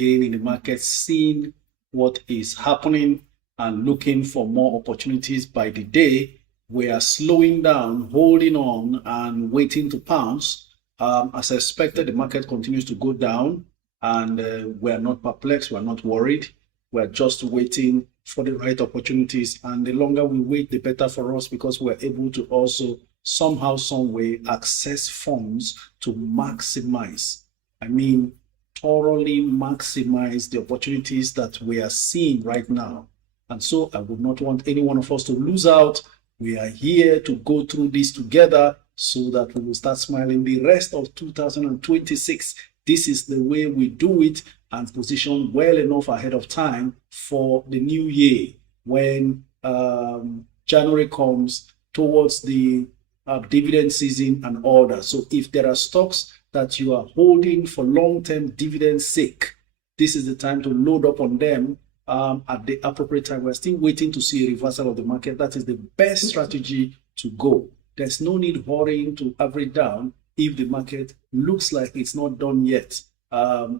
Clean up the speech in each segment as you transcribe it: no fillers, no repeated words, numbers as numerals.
again in the market, seeing what is happening and looking for more opportunities by the day. We are slowing down, holding on, and waiting to pounce. As expected, the market continues to go down, and we are not perplexed, we are not worried. We are just waiting for the right opportunities. And the longer we wait, the better for us, because we're able to also somehow, some way access funds to maximize, thoroughly maximize the opportunities that we are seeing right now. And so I would not want any one of us to lose out. We are here to go through this together so that we will start smiling the rest of 2026. This is the way we do it, and position well enough ahead of time for the new year when January comes, towards the dividend season and all that. So if there are stocks that you are holding for long-term dividend sake, this is the time to load up on them at the appropriate time. We're still waiting to see a reversal of the market. That is the best strategy to go. There's no need hurrying to average down if the market looks like it's not done yet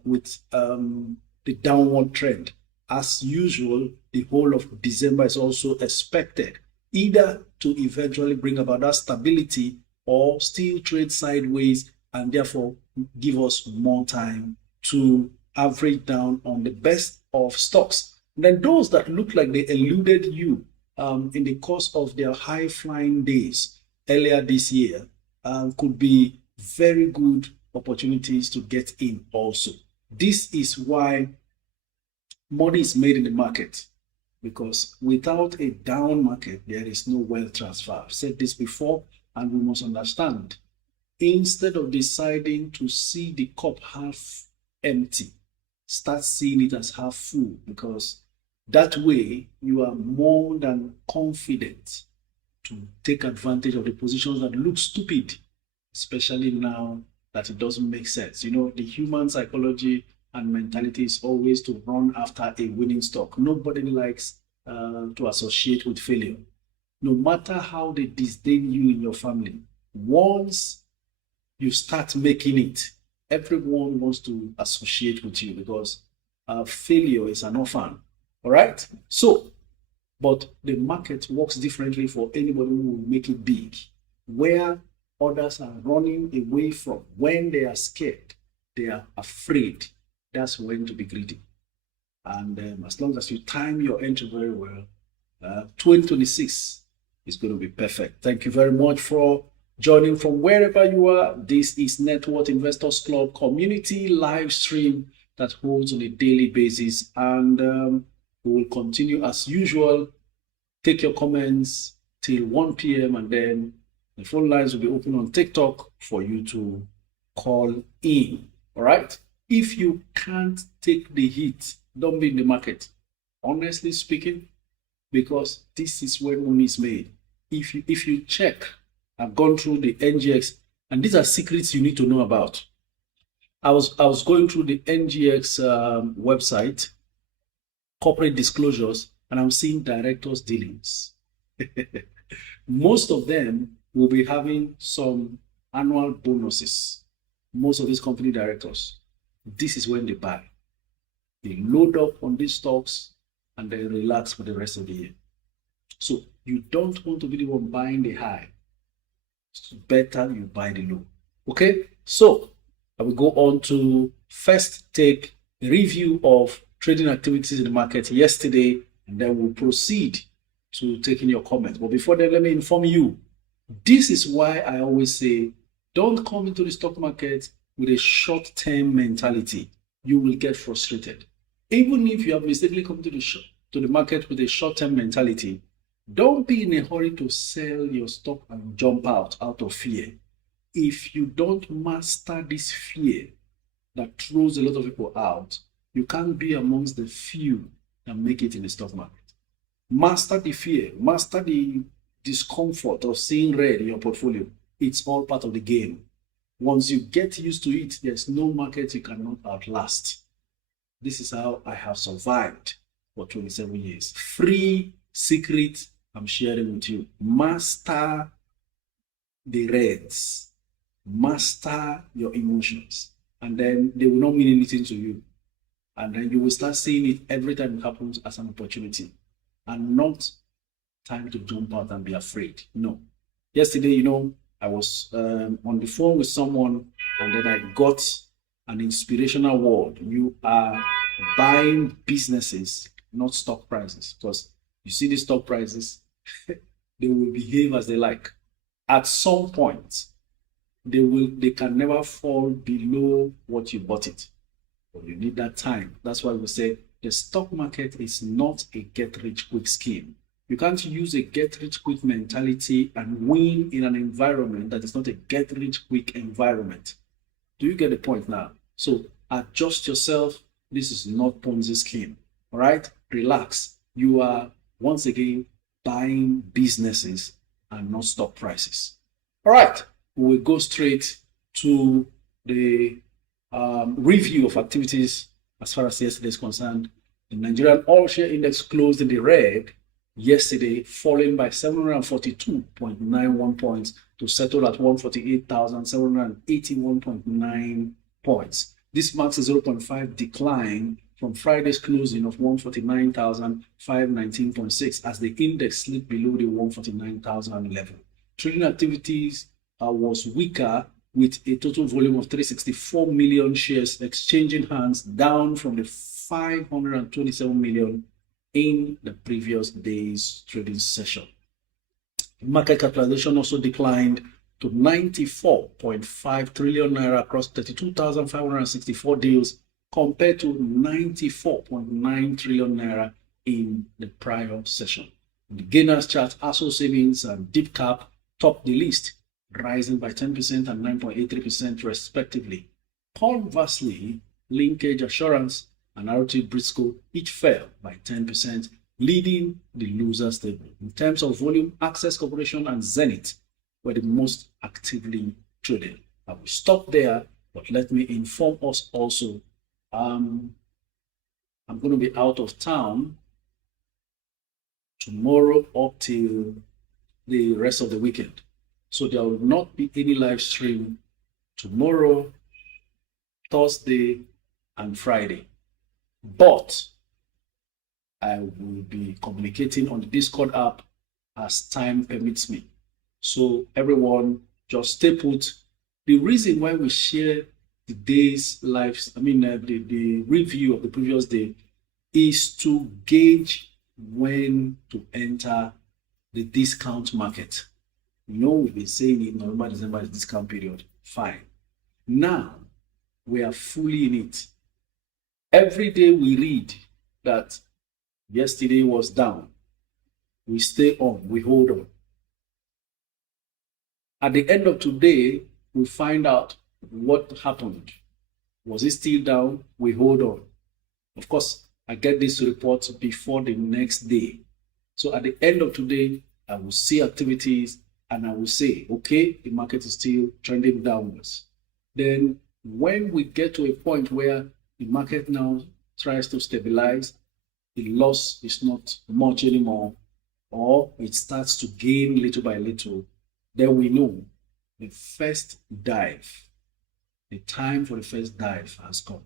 with the downward trend. As usual, the whole of December is also expected either to eventually bring about that stability or still trade sideways, and therefore give us more time to average down on the best of stocks. And then those that look like they eluded you in the course of their high-flying days earlier this year could be very good opportunities to get in also. This is why money is made in the market, because without a down market, there is no wealth transfer. I've said this before, and we must understand. Instead of deciding to see the cup half empty, start seeing it as half full, because that way you are more than confident to take advantage of the positions that look stupid, especially now that it doesn't make sense. You know, the human psychology and mentality is always to run after a winning stock. Nobody likes to associate with failure. No matter how they disdain you in your family, once you start making it, everyone wants to associate with you, because failure is an orphan. All right? So, but the market works differently for anybody who will make it big. Where others are running away from, when they are scared, they are afraid, that's when to be greedy. And as long as you time your entry very well, 2026 is going to be perfect. Thank you very much for joining from wherever you are. This is Network Investors Club community live stream that holds on a daily basis, and we will continue as usual. Take your comments till 1 p.m. and then the phone lines will be open on TikTok for you to call in. All right? If you can't take the heat, don't be in the market. Honestly speaking, because this is where money is made. If you check, I've gone through the NGX, and these are secrets you need to know about. I was going through the NGX website, corporate disclosures, and I'm seeing directors' dealings. Most of them will be having some annual bonuses. Most of these company directors, this is when they buy. They load up on these stocks and then relax for the rest of the year. So you don't want to be the one buying the high. It's better you buy the low. Okay? So I will go on to first take a review of trading activities in the market yesterday, and then we'll proceed to taking your comments. But before then, let me inform you. This is why I always say, don't come into the stock market with a short-term mentality. You will get frustrated. Even if you have mistakenly come to the market with a short-term mentality, don't be in a hurry to sell your stock and jump out of fear. If you don't master this fear that throws a lot of people out, you can't be amongst the few that make it in the stock market. Master the fear, master the discomfort of seeing red in your portfolio. It's all part of the game. Once you get used to it, there's no market you cannot outlast. This is how I have survived for 27 years. Free secret I'm sharing with you. Master the reds. Master your emotions. And then they will not mean anything to you. And then you will start seeing it every time it happens as an opportunity and not time to jump out and be afraid. No. Yesterday, I was on the phone with someone and then I got an inspirational word. You are buying businesses, not stock prices. Because you see the stock prices, they will behave as they like. At some point, they can never fall below what you bought it. But you need that time. That's why we say the stock market is not a get-rich-quick scheme. You can't use a get-rich-quick mentality and win in an environment that is not a get-rich-quick environment. Do you get the point now? So adjust yourself. This is not Ponzi scheme. All right? Relax. You are, once again, buying businesses and not stock prices. All right. We will go straight to the review of activities as far as yesterday is concerned. The Nigerian All Share Index closed in the red yesterday, falling by 742.91 points to settle at 148,781.9 points. This marks a 0.5 decline from Friday's closing of 149,519.6 as the index slipped below the 149,000 level. Trading activities was weaker, with a total volume of 364 million shares exchanging hands, down from the 527 million in the previous day's trading session. Market capitalization also declined to 94.5 trillion naira across 32,564 deals, compared to 94.9 trillion naira in the prior session. The gainers chart, ASO Savings and Deep Cap topped the list, rising by 10% and 9.83% respectively. Conversely, Linkage Assurance and RT Briscoe each fell by 10%, leading the losers table. In terms of volume, Access Corporation and Zenith were the most actively traded. I will stop there, but let me inform us also. I'm going to be out of town tomorrow up till the rest of the weekend. So there will not be any live stream tomorrow, Thursday, and Friday. But I will be communicating on the Discord app as time permits me. So everyone, just stay put. The reason why we share the day's the review of the previous day is to gauge when to enter the discount market. We've been saying it, November, December is discount period. Fine. Now, we are fully in it. Every day we read that yesterday was down. We stay on, we hold on. At the end of today, we find out what happened. Was it still down? We hold on. Of course, I get this report before the next day. So at the end of today, I will see activities and I will say, okay, the market is still trending downwards. Then when we get to a point where the market now tries to stabilize, the loss is not much anymore, or it starts to gain little by little, then we know the first dive, the time for the first dive has come.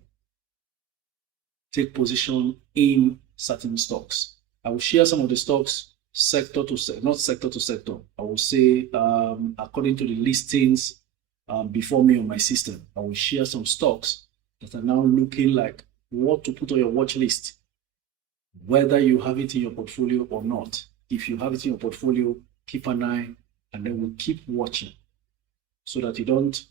Take position in certain stocks. I will share some of the stocks sector to sector, not sector to sector. I will say, according to the listings before me on my system, I will share some stocks that are now looking like what to put on your watch list, whether you have it in your portfolio or not. If you have it in your portfolio, keep an eye, and then we'll keep watching so that you don't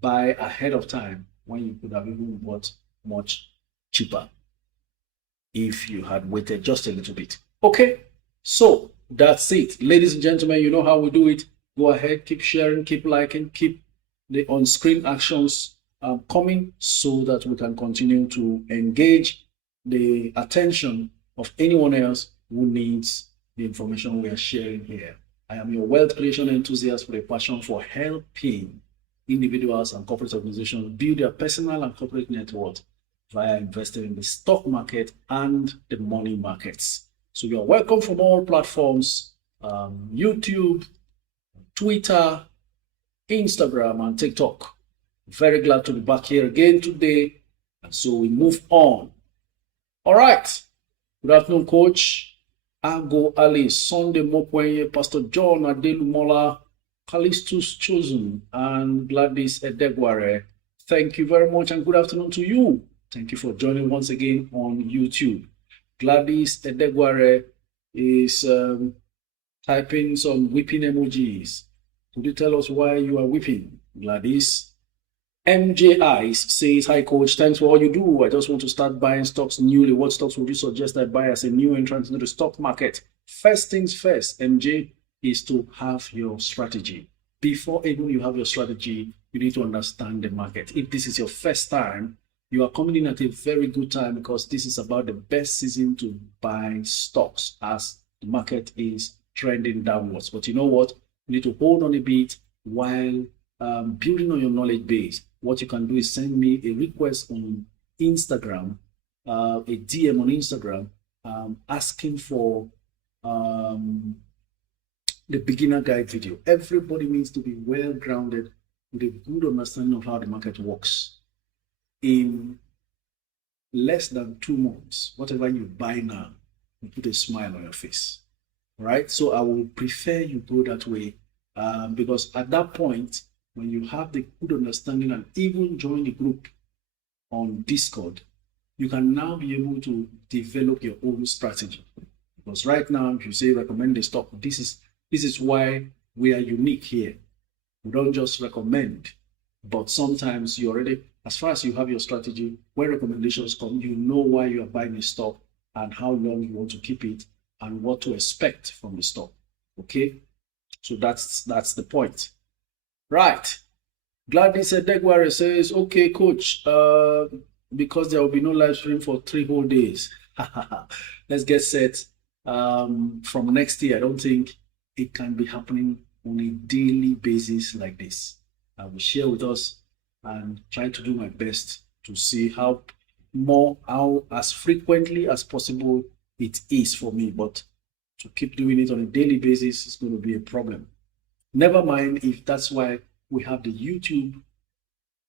buy ahead of time when you could have even bought much cheaper if you had waited just a little bit. Okay, so that's it. Ladies and gentlemen, you know how we do it. Go ahead, keep sharing, keep liking, keep the on-screen actions coming so that we can continue to engage the attention of anyone else who needs the information we are sharing here. I am your wealth creation enthusiast with a passion for helping individuals and corporate organizations build their personal and corporate net worth via investing in the stock market and the money markets. So you are welcome from all platforms, YouTube, Twitter, Instagram, and TikTok. Very glad to be back here again today. And so we move on All right. Good afternoon, Coach. Ago Ali, Sunday Mokwenye, Pastor John Adelumola, Callistus Chosen, and Gladys Edegware. Thank you very much and good afternoon to you. Thank you for joining once again on YouTube. Gladys Edegware is typing some weeping emojis. Could you tell us why you are weeping, Gladys? MJ Ice says, hi coach, thanks for all you do. I just want to start buying stocks newly. What stocks would you suggest I buy as a new entrant into the stock market? First things first, MJ, is to have your strategy. Before even you have your strategy, you need to understand the market. If this is your first time, you are coming in at a very good time because this is about the best season to buy stocks as the market is trending downwards. But you know what? You need to hold on a bit while building on your knowledge base. What you can do is send me a request on Instagram, a DM on Instagram, asking for the beginner guide video. Everybody needs to be well grounded with a good understanding of how the market works. In less than 2 months, whatever you buy now, you put a smile on your face. All right? So I would prefer you go that way because at that point, when you have the good understanding and even join the group on Discord, you can now be able to develop your own strategy. Because right now, if you say recommend the stock, this is why we are unique here. We don't just recommend, but sometimes you already, as far as you have your strategy, when recommendations come, you know why you are buying a stock and how long you want to keep it and what to expect from the stock. Okay, so that's the point. Right. Gladys Edegware says, okay, coach, because there will be no live stream for 3 whole days. Let's get set. From next year, I don't think it can be happening on a daily basis like this. I will share with us and try to do my best to see how as frequently as possible it is for me. But to keep doing it on a daily basis is going to be a problem. Never mind if that's why we have the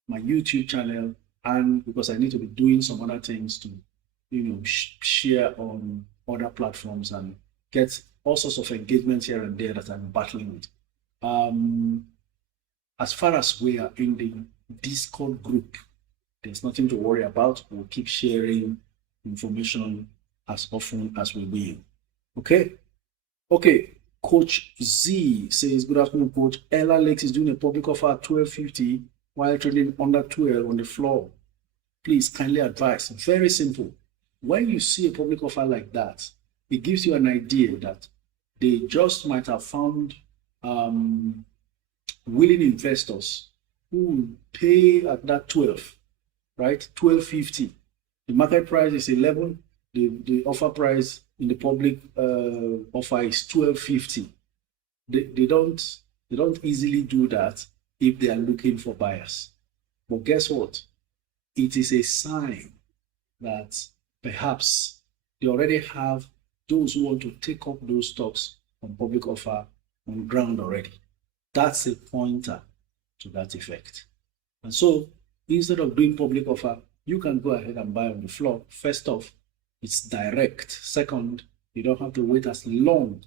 my YouTube channel, and because I need to be doing some other things to, share on other platforms and get all sorts of engagements here and there that I'm battling with. As far as we are in the Discord group, there's nothing to worry about. We'll keep sharing information as often as we will. Okay? Okay. Coach Z says, good afternoon, Coach. Ella Lakes is doing a public offer at 12.50 while trading under 12 on the floor. Please kindly advise. Very simple. When you see a public offer like that, it gives you an idea that they just might have found willing investors who will pay at that 12, right? 12.50. The market price is 11. The offer price in the public offer is 12.50. They don't easily do that if they are looking for buyers. But guess what? It is a sign that perhaps they already have those who want to take up those stocks on public offer on ground already. That's a pointer to that effect. And so instead of doing public offer, you can go ahead and buy on the floor. First off, it's direct. Second, you don't have to wait as long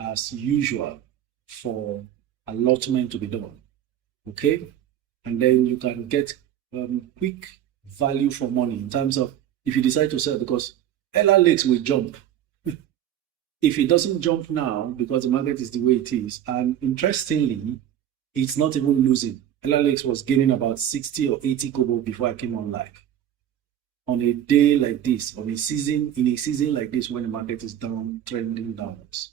as usual for allotment to be done. Okay? And then you can get quick value for money in terms of if you decide to sell, because Ella Lakes will jump. If it doesn't jump now, because the market is the way it is, and interestingly, it's not even losing. Ella Lakes was gaining about 60 or 80 kobo before I came on live. On a day like this, in a season like this, when the market is down, trending downwards.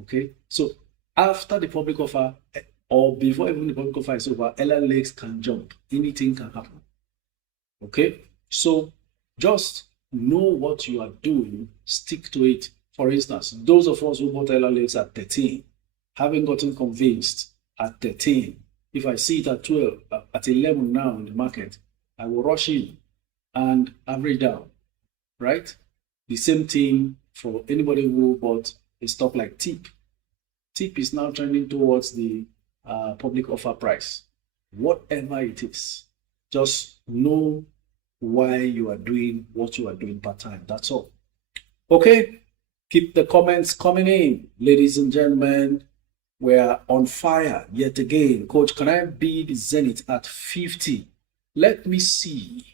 Okay, so after the public offer, or before even the public offer is over, Ella Lakes can jump. Anything can happen. Okay, so just know what you are doing, stick to it. For instance, those of us who bought Ella Lakes at 13, haven't gotten convinced at 13. If I see it at 12, at 11 now in the market, I will rush in and average down, right? The same thing for anybody who bought a stock like TIP. TIP is now trending towards the public offer price. Whatever it is, just know why you are doing what you are doing part-time. That's all. Okay, keep the comments coming in, ladies and gentlemen. We're on fire yet again. Coach, can I beat Zenith at 50? Let me see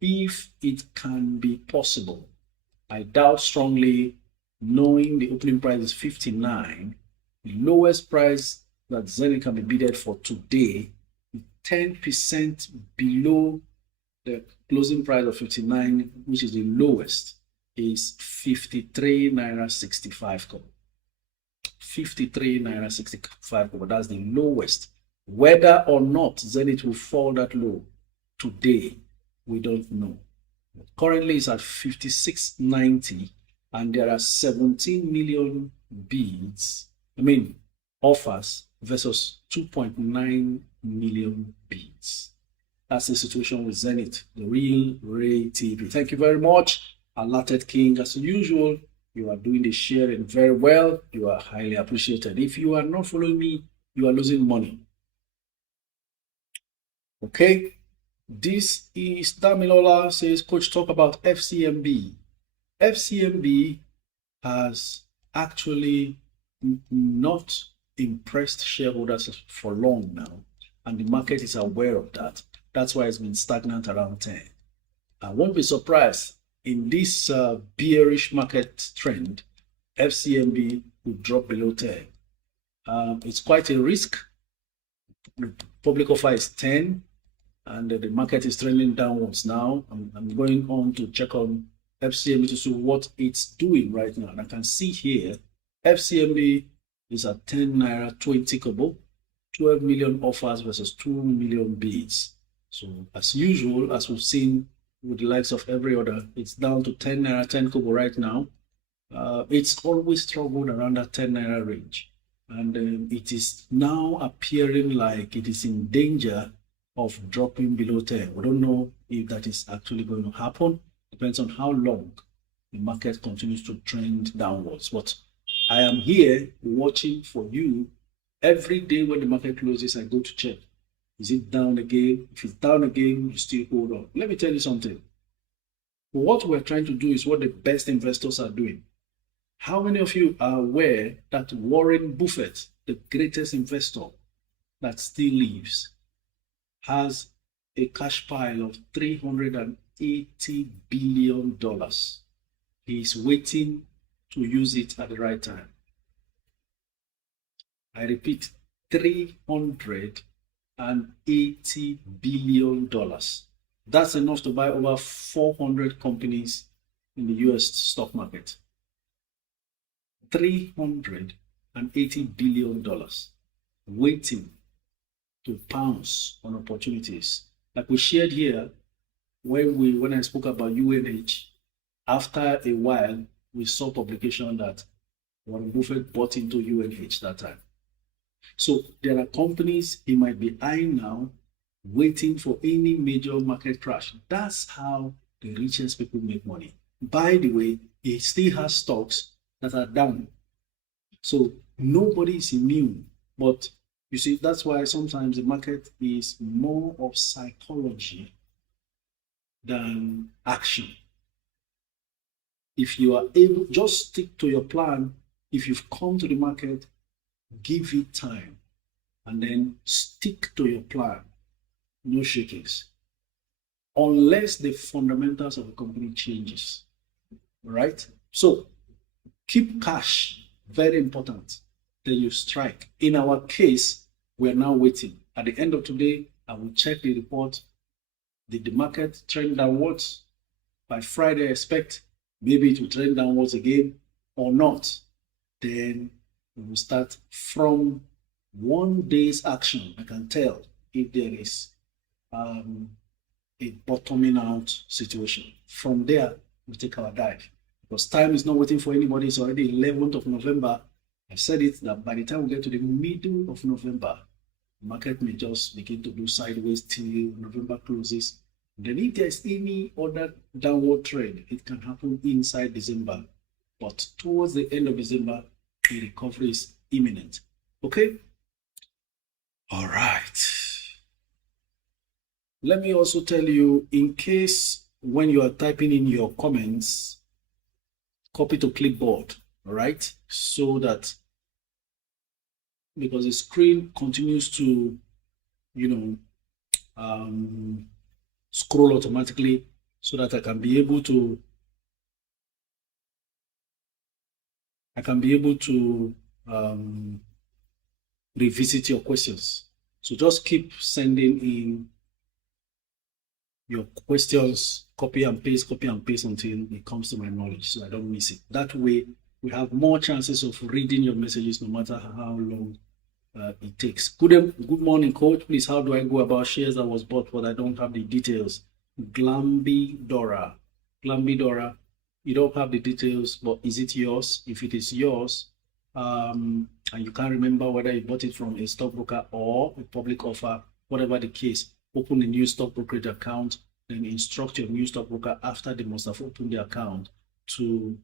if it can be possible. I doubt strongly, knowing the opening price is 59. The lowest price that Zenith can be bidded for today is 10% below the closing price of 59, which is the lowest, is 53 naira 65 kobo. 53 naira 65 kobo. That's the lowest. Whether or not Zenith will fall that low today, we don't know. Currently, it's at 56.90, and there are 17 million bids. Offers versus 2.9 million bids. That's the situation with Zenith, the real Ray TV. Thank you very much, Alerted King. As usual, you are doing the sharing very well. You are highly appreciated. If you are not following me, you are losing money. Okay. This is Damilola says, Coach, talk about FCMB. FCMB has actually not impressed shareholders for long now, and the market is aware of that. That's why it's been stagnant around 10. I won't be surprised in this bearish market trend, FCMB will drop below 10. It's quite a risk. The public offer is 10, and the market is trending downwards now. I'm going on to check on FCMB to see what it's doing right now. And I can see here, FCMB is at 10 naira 20 kobo, 12 million offers versus 2 million bids. So as usual, as we've seen with the likes of every other, it's down to 10 naira 10 kobo right now. It's always struggled around that 10 naira range, and it is now appearing like it is in danger of dropping below 10. We don't know if that is actually going to happen. Depends on how long the market continues to trend downwards. But I am here watching for you every day. When the market closes, I go to check. Is it down again? If it's down again, you still hold on. Let me tell you something. What we're trying to do is what the best investors are doing. How many of you are aware that Warren Buffett, the greatest investor that still lives, has a cash pile of $380 billion? He's waiting to use it at the right time. I repeat, $380 billion. That's enough to buy over 400 companies in the US stock market. $380 billion waiting to pounce on opportunities. Like we shared here when I spoke about UNH, after a while we saw publication that Warren Buffett bought into UNH that time. So there are companies he might be eyeing now, waiting for any major market crash. That's how the richest people make money. By the way, he still has stocks that are down. So nobody is immune. But you see, that's why sometimes the market is more of psychology than action. If you are able, just stick to your plan. If you've come to the market, give it time and then stick to your plan. No shakings. Unless the fundamentals of the company changes. Right? So keep cash, very important. Then you strike. In our case, we are now waiting. At the end of today, I will check the report. Did the market trend downwards? By Friday, I expect maybe it will trend downwards again or not. Then we will start from 1 day's action. I can tell if there is a bottoming out situation. From there, we take our dive. Because time is not waiting for anybody. It's already 11th of November. I said it that by the time we get to the middle of November, the market may just begin to do sideways till November closes. And then if there's any other downward trend, it can happen inside December. But towards the end of December, the recovery is imminent. Okay? All right. Let me also tell you, in case when you are typing in your comments, copy to clipboard, all right? So that, because the screen continues to, scroll automatically, so that I can be able to revisit your questions. So just keep sending in your questions, copy and paste until it comes to my knowledge, so I don't miss it. That way, we have more chances of reading your messages, no matter how long it takes. Good morning, coach. Please, how do I go about shares that was bought, but I don't have the details? Glamby Dora, you don't have the details, but is it yours? If it is yours, and you can't remember whether you bought it from a stockbroker or a public offer, whatever the case, open a new stock brokerage account, then instruct your new stockbroker after they must have opened the account to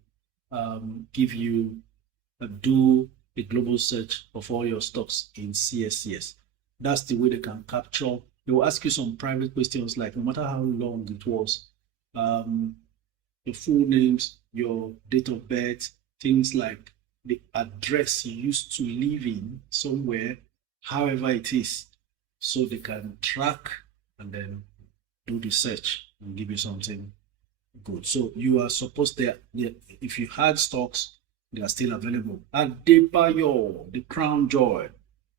give you do a global search of all your stocks in CSCS. That's the way they can capture. They will ask you some private questions, like no matter how long it was, your full names, your date of birth, things like the address you used to live in somewhere, however it is, so they can track and then do the search and give you something good. So you are supposed to, if you had stocks, they are still available. Adebayo, the Crown Joy,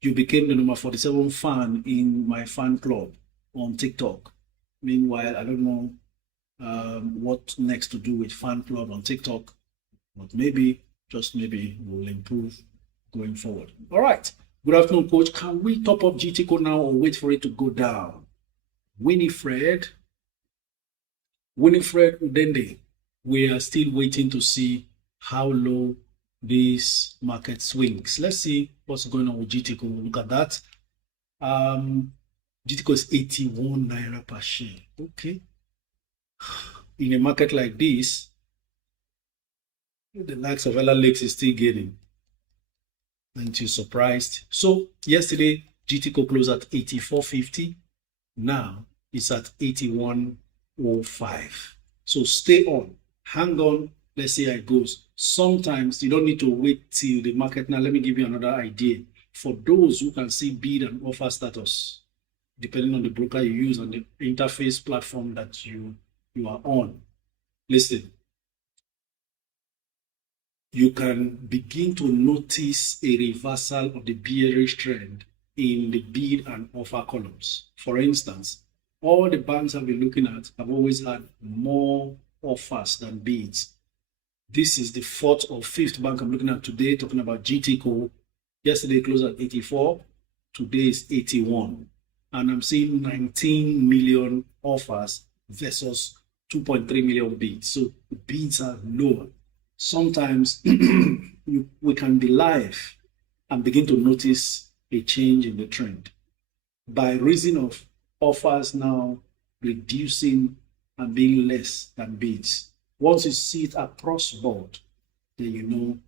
you became the number 47 fan in my fan club on TikTok. Meanwhile, I don't know what next to do with fan club on TikTok, but maybe, just maybe, we'll improve going forward. All right. Good afternoon, coach. Can we top up GT code now or wait for it to go down? Winifred Udende, we are still waiting to see how low this market swings. Let's see what's going on with GT code. Look at that. GT code is 81 naira per share. Okay. In a market like this, the likes of Ella Lakes is still gaining. Aren't you surprised? So yesterday, GTCO closed at 84.50. Now it's at 81.05. So stay on, hang on. Let's see how it goes. Sometimes you don't need to wait till the market. Now let me give you another idea. For those who can see bid and offer status, depending on the broker you use and the interface platform that you are on. Listen, you can begin to notice a reversal of the bearish trend in the bid and offer columns. For instance, all the banks I've been looking at have always had more offers than bids. This is the fourth or fifth bank I'm looking at today, talking about GTCO. Yesterday closed at 84, today is 81. And I'm seeing 19 million offers versus 2.3 million bids. So the bids are lower. Sometimes we can be live and begin to notice a change in the trend by reason of offers now reducing and being less than bids. Once you see it across board, then you know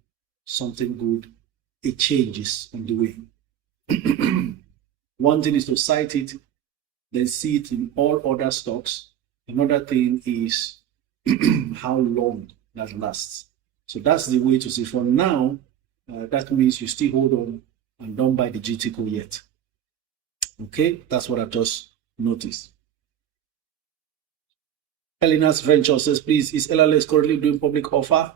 something good, a change is on the way. One thing is to cite it, then see it in all other stocks. Another thing is how long that lasts. So that's the way to see. For now, that means you still hold on and don't buy the GTCO yet. Okay, that's what I've just noticed. Elena's Venture says, please, is LLX currently doing public offer?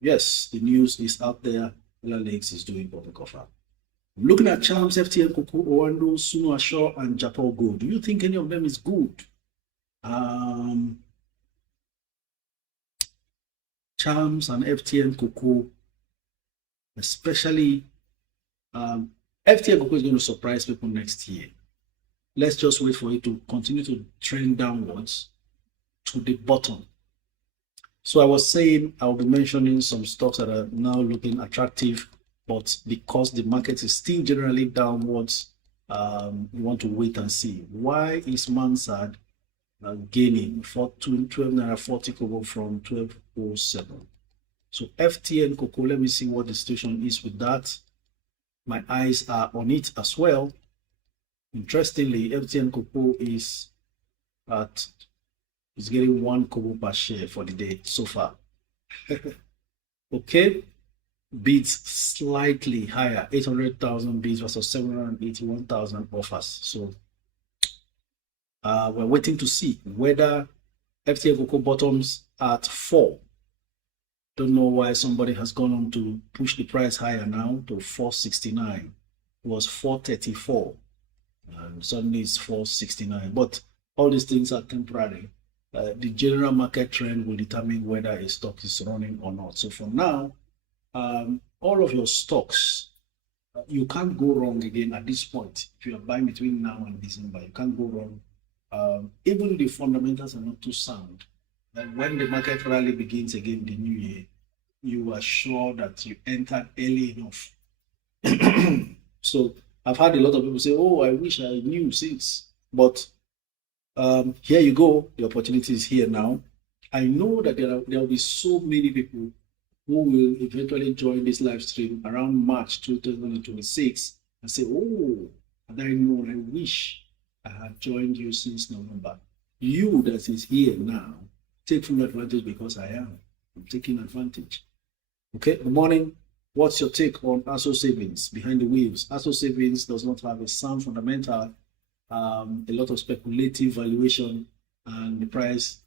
Yes, the news is out there. LLX is doing public offer. I'm looking at Charms, FTN, Coco, Owando, Suno Ashore, and Japan Gold. Do you think any of them is good? Charms and FTN Coco, especially FTN Coco is going to surprise people next year. Let's just wait for it to continue to trend downwards to the bottom. So I was saying I'll be mentioning some stocks that are now looking attractive, but because the market is still generally downwards, we want to wait and see. Why is Mansard gaining for 12 naira 40 kobo from 12.07? So FTN Coco, let me see what the situation is with that. My eyes are on it as well. Interestingly, FTN Coco is at It's getting 1 kobo per share for the day so far. Okay, bids slightly higher, 800,000 bids versus 781,000 offers. So we're waiting to see whether FTA Cocoa bottoms at 4. Don't know why somebody has gone on to push the price higher now to 469. It was 434 and suddenly it's 469. But all these things are temporary. The general market trend will determine whether a stock is running or not. So for now, all of your stocks, you can't go wrong again at this point. If you are buying between now and December, you can't go wrong. Even the fundamentals are not too sound. And when the market rally begins again the new year, you are sure that you entered early enough. So I've had a lot of people say, oh, I wish I knew since. But here you go. The opportunity is here now. I know that there will be so many people who will eventually join this live stream around March 2026 and say, oh, had I known, I wish I had joined you since November. You that is here now, take full advantage because I am. I'm taking advantage. Okay, good morning. What's your take on ASO Savings behind the waves? ASO Savings does not have a sound fundamental, a lot of speculative valuation, and the price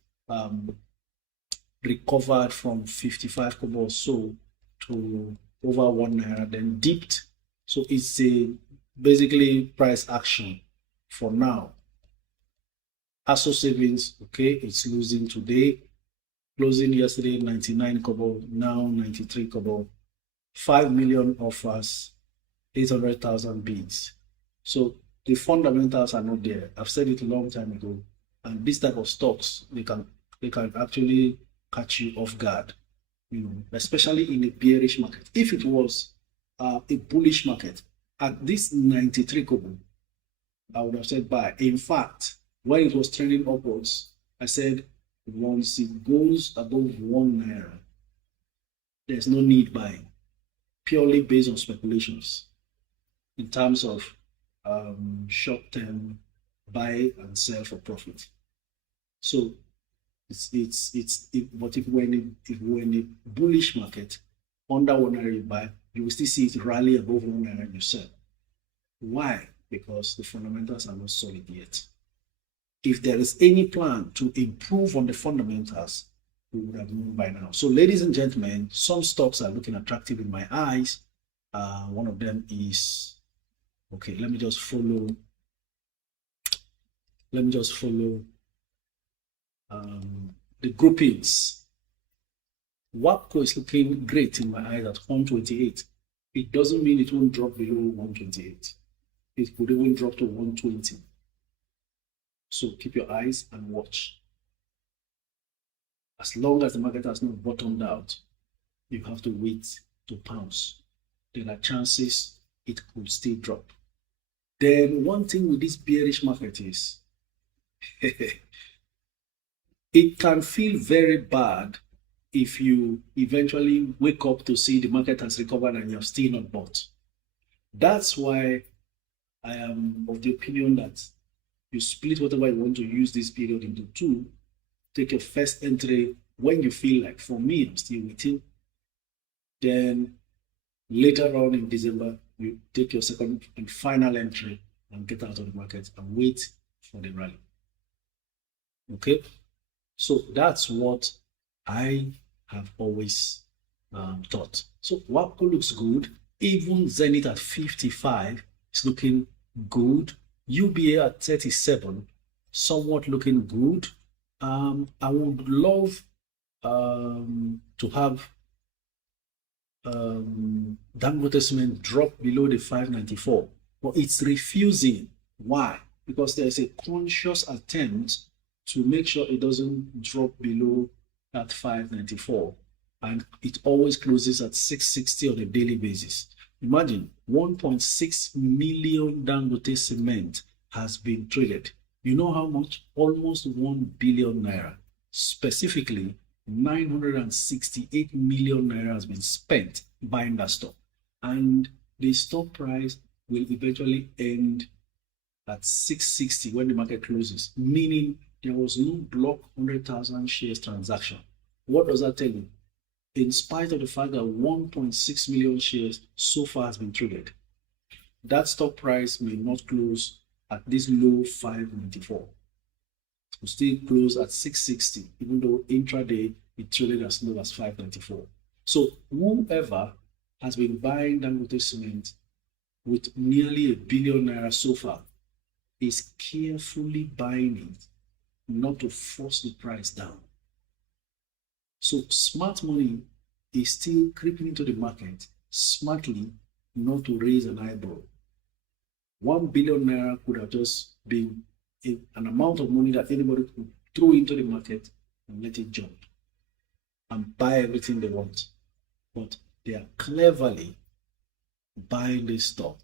recovered from 55 kobo or so to over 1 naira, then dipped. So it's a basically price action for now. ASO Savings, okay, it's losing today. Closing yesterday 99 kobo, now 93 kobo. 5 million offers, 800,000 bids. So the fundamentals are not there. I've said it a long time ago. And this type of stocks, they can actually catch you off guard, especially in a bearish market. If it was a bullish market at this 93 kobo, I would have said buy. In fact, when it was trending upwards, I said once it goes above 1 naira, there's no need buying, purely based on speculations in terms of short-term buy and sell for profit. So but if we're in a bullish market, under 1 naira you buy, you will still see it rally above 1 naira and you sell. Why? Because the fundamentals are not solid yet. If there is any plan to improve on the fundamentals, we would have known by now. So, ladies and gentlemen, some stocks are looking attractive in my eyes. One of them is, okay, let me just follow the groupings. WAPCO is looking great in my eyes at 128. It doesn't mean it won't drop below 128. It could even drop to 120. So keep your eyes and watch. As long as the market has not bottomed out, you have to wait to pounce. There are chances it could still drop. Then one thing with this bearish market is it can feel very bad if you eventually wake up to see the market has recovered and you're still not bought. That's why I am of the opinion that you split whatever you want to use this period into two. Take your first entry when you feel like, for me, I'm still waiting. Then later on in December, you take your second and final entry and get out of the market and wait for the rally. Okay? So that's what I have always thought. So WAPCO looks good. Even Zenith at 55 is looking good. UBA at 37, somewhat looking good. I would love to have Dangote Cement drop below the 594, but it's refusing. Why? Because there's a conscious attempt to make sure it doesn't drop below that 594, and it always closes at 660 on a daily basis. Imagine 1.6 million Dangote Cement has been traded. You know how much? Almost 1 billion naira. Specifically, 968 million naira has been spent buying that stock. And the stock price will eventually end at 660 when the market closes, meaning there was no block 100,000 shares transaction. What does that tell you? In spite of the fact that 1.6 million shares so far has been traded, that stock price may not close at this low 594. It will still close at 660, even though intraday it traded as low as 594. So whoever has been buying Dangote cement with nearly ₦1 billion so far is carefully buying it not to force the price down. So smart money is still creeping into the market smartly, not to raise an eyebrow. ₦1 billion could have just been an amount of money that anybody could throw into the market and let it jump and buy everything they want. But they are cleverly buying this stock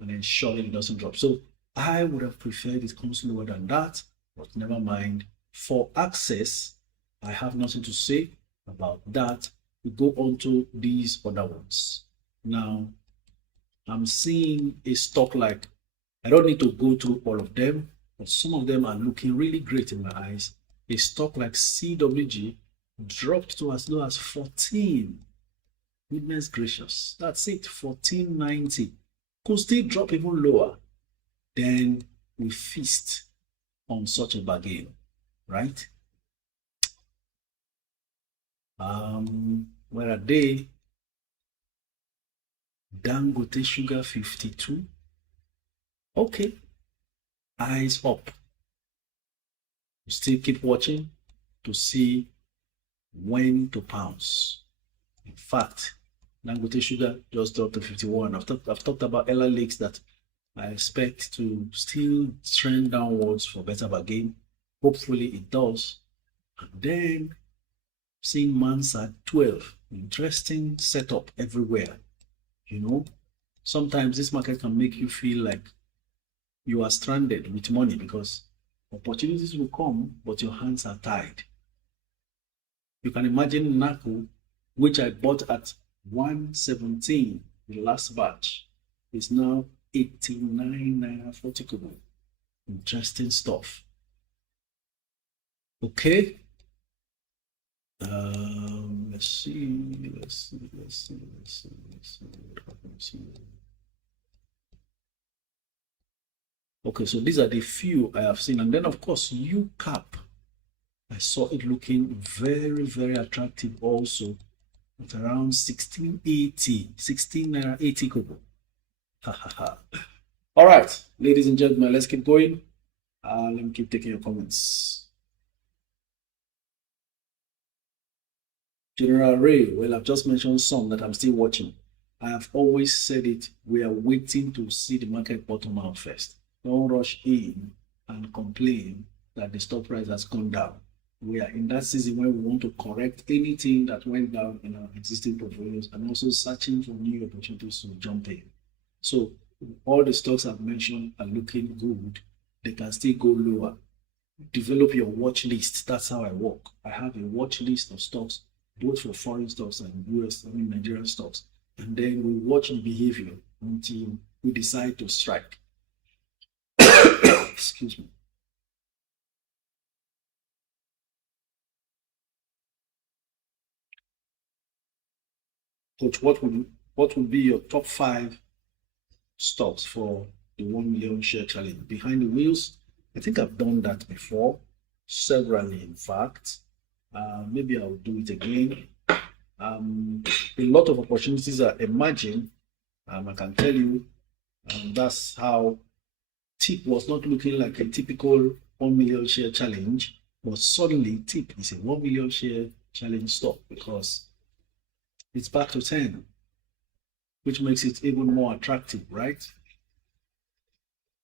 and ensuring it doesn't drop. So I would have preferred it comes lower than that, but never mind. For access, I have nothing to say about that. We go on to these other ones. Now, I'm seeing a stock like, I don't need to go through all of them, but some of them are looking really great in my eyes. A stock like CWG dropped to as low as 14. Goodness gracious, that's it, 14.90. Could still drop even lower. Then we feast on such a bargain, right? Where are they? Dangote Sugar 52. Okay, eyes up. You still keep watching to see when to pounce. In fact, Dangote Sugar just dropped to 51. I've talked about Ella Lakes that I expect to still trend downwards for better bargain. Hopefully it does. And then seeing Mansard 12. Interesting setup everywhere. You know, sometimes this market can make you feel like you are stranded with money because opportunities will come, but your hands are tied. You can imagine NACO, which I bought at 117, the last batch, is now 89 naira 40 kobo. Interesting stuff. Okay. Let's see. Okay, so these are the few I have seen. And then, of course, UCAP. I saw it looking very, very attractive also at around 1680, 16 naira 80 kobo. All right, ladies and gentlemen, let's keep going. Let me keep taking your comments. General Ray, well, I've just mentioned some that I'm still watching. I have always said it, we are waiting to see the market bottom out first. Don't rush in and complain that the stock price has gone down. We are in that season where we want to correct anything that went down in our existing portfolios and also searching for new opportunities to jump in. So all the stocks I've mentioned are looking good. They can still go lower. Develop your watch list. That's how I work. I have a watch list of stocks, both for foreign stocks and Nigerian stocks. And then we watch the behavior until we decide to strike. Excuse me. Coach, what would be your top 5 stocks for the 1 million share challenge? Behind the wheels, I think I've done that before, severally in fact. Maybe I'll do it again. A lot of opportunities are emerging. I can tell you that's how TIP was not looking like a typical 1 million share challenge, but suddenly TIP is a 1 million share challenge stock because it's back to 10, which makes it even more attractive, right?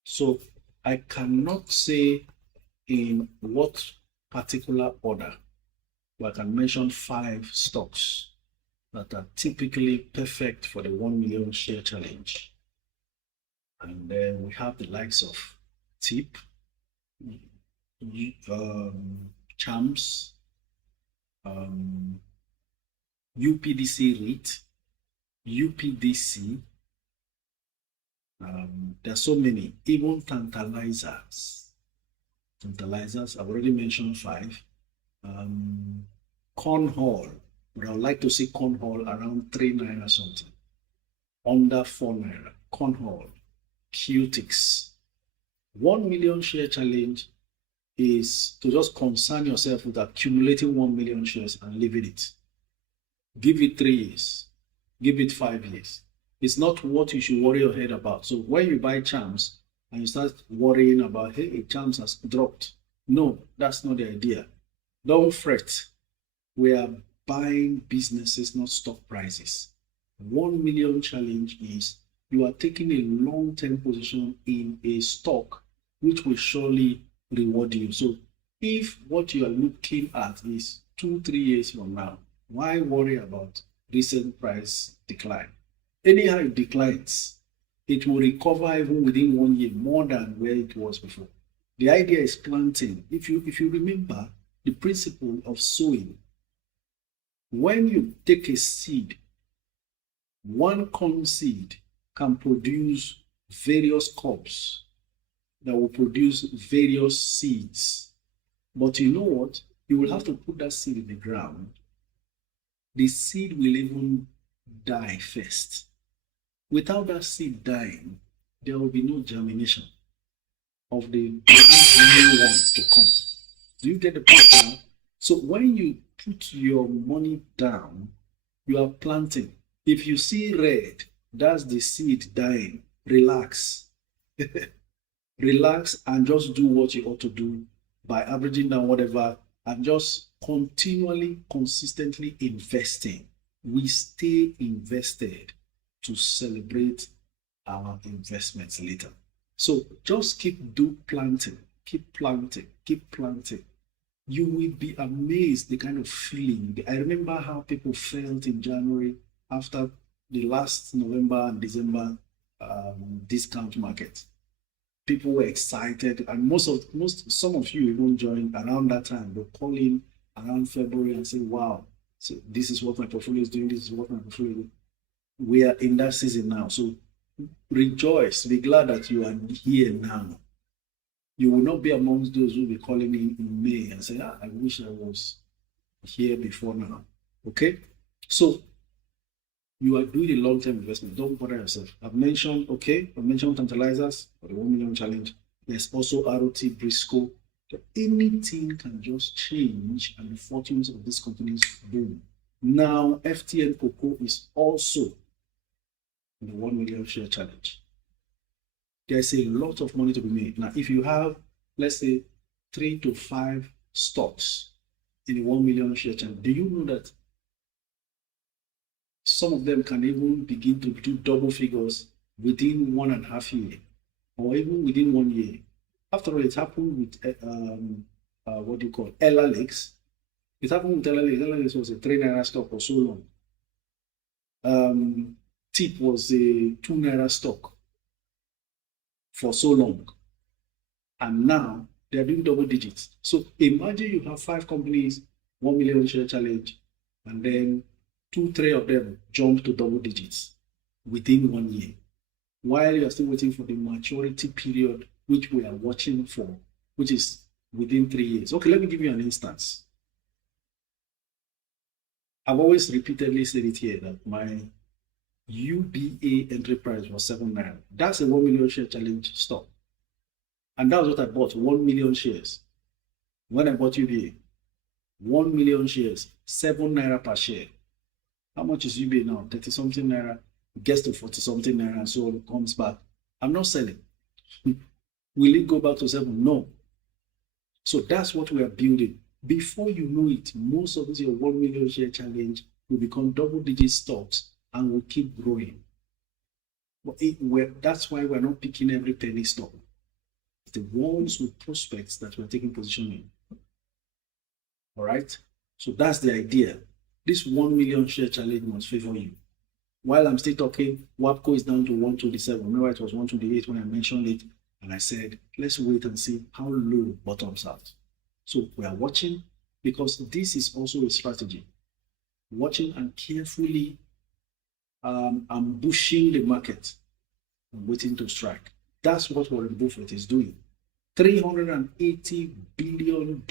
So I cannot say in what particular order, but I can mention 5 stocks that are typically perfect for the 1 million share challenge. And then we have the likes of TIP, CHAMPS, UPDC REIT, UPDC. There are so many, even tantalizers. Tantalizers, I've already mentioned 5. Corn Hall, but I would like to see Corn Hall around 3 naira something. Under 4 naira. Corn Hall, Qtix. 1 million share challenge is to just concern yourself with accumulating 1 million shares and leaving it. Give it 3 years. Give it 5 years. It's not what you should worry your head about. So when you buy charms and you start worrying about, hey, charms has dropped. No, that's not the idea. Don't fret. We are buying businesses, not stock prices. 1 million challenge is you are taking a long-term position in a stock which will surely reward you. So if what you are looking at is 2-3 years from now, why worry about recent price decline? Anyhow it declines, it will recover even within 1 year more than where it was before. The idea is planting. If you remember the principle of sowing, when you take a seed, one corn seed can produce various cobs that will produce various seeds. But you know what? You will have to put that seed in the ground. The seed will even die first. Without that seed dying, there will be no germination of the new one to come. Do you get the point now? So when you put your money down, you are planting. If you see red, that's the seed dying. Relax. Relax and just do what you ought to do by averaging down whatever and just continually, consistently investing. We stay invested to celebrate our investments later. So just keep planting, keep planting, keep planting. You will be amazed the kind of feeling. I remember how people felt in January after the last November and December discount market. People were excited, and some of you even joined around that time. They'll call in around February and say, wow, so this is what my portfolio is doing, this is what my portfolio is doing. We are in that season now. So rejoice, be glad that you are here now. You will not be amongst those who will be calling in May and say, I wish I was here before now. Okay? So you are doing a long-term investment. Don't bother yourself. I've mentioned Tantalizers for the 1 million challenge. There's also ROT, Briscoe. So anything can just change and the fortunes of these companies boom. Now, FTN Cocoa is also in the 1 million share challenge. There's a lot of money to be made. Now, if you have, let's say, 3 to 5 stocks in the 1 million share challenge, do you know that some of them can even begin to do double figures within 1.5 years or even within 1 year? After all, it happened with what do you call Ella Lakes. It happened with Ella Lakes. Ella Lakes was a 3 naira stock for so long. Tip was a 2 naira stock for so long, and now they're doing double digits. So imagine you have 5 companies, 1 million share challenge, and then 2-3 of them jump to double digits within 1 year, while you are still waiting for the maturity period, which we are watching for, which is within 3 years. Okay, let me give you an instance. I've always repeatedly said it here that my UBA entry price was 7 naira. That's a 1 million share challenge stock. And that's what I bought, 1 million shares. When I bought UBA, 1 million shares, 7 naira per share. How much is UBA now? 30 something naira, gets to 40 something naira, and so it comes back. I'm not selling. Will it go back to 7? No. So that's what we are building. Before you know it, most of your 1 million share challenge will become double-digit stocks and will keep growing. But that's why we're not picking every penny stock. It's the ones with prospects that we're taking position in. All right? So that's the idea. This 1 million share challenge must favor you. While I'm still talking, WAPCO is down to 127. Remember, it was 128 when I mentioned it, and I said, let's wait and see how low it bottoms out. So we are watching, because this is also a strategy. Watching and carefully ambushing the market and waiting to strike. That's what Warren Buffett is doing. $380 billion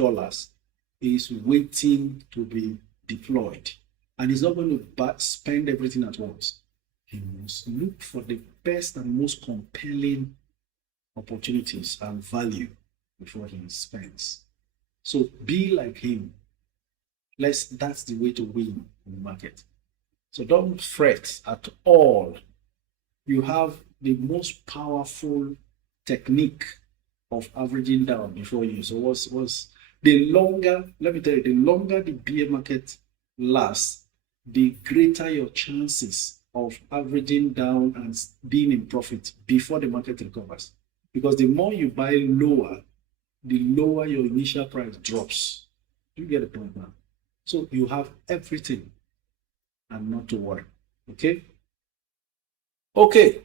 is waiting to be deployed. And he's not going to spend everything at once. He must look for the best and most compelling opportunities and value before he spends. So be like him. That's the way to win in the market. So don't fret at all. You have the most powerful technique of averaging down before you. So what's the longer, let me tell you, the longer the bear market lasts, the greater your chances of averaging down and being in profit before the market recovers. Because the more you buy lower, the lower your initial price drops. You get the point now. So you have everything and not to worry. Okay? Okay.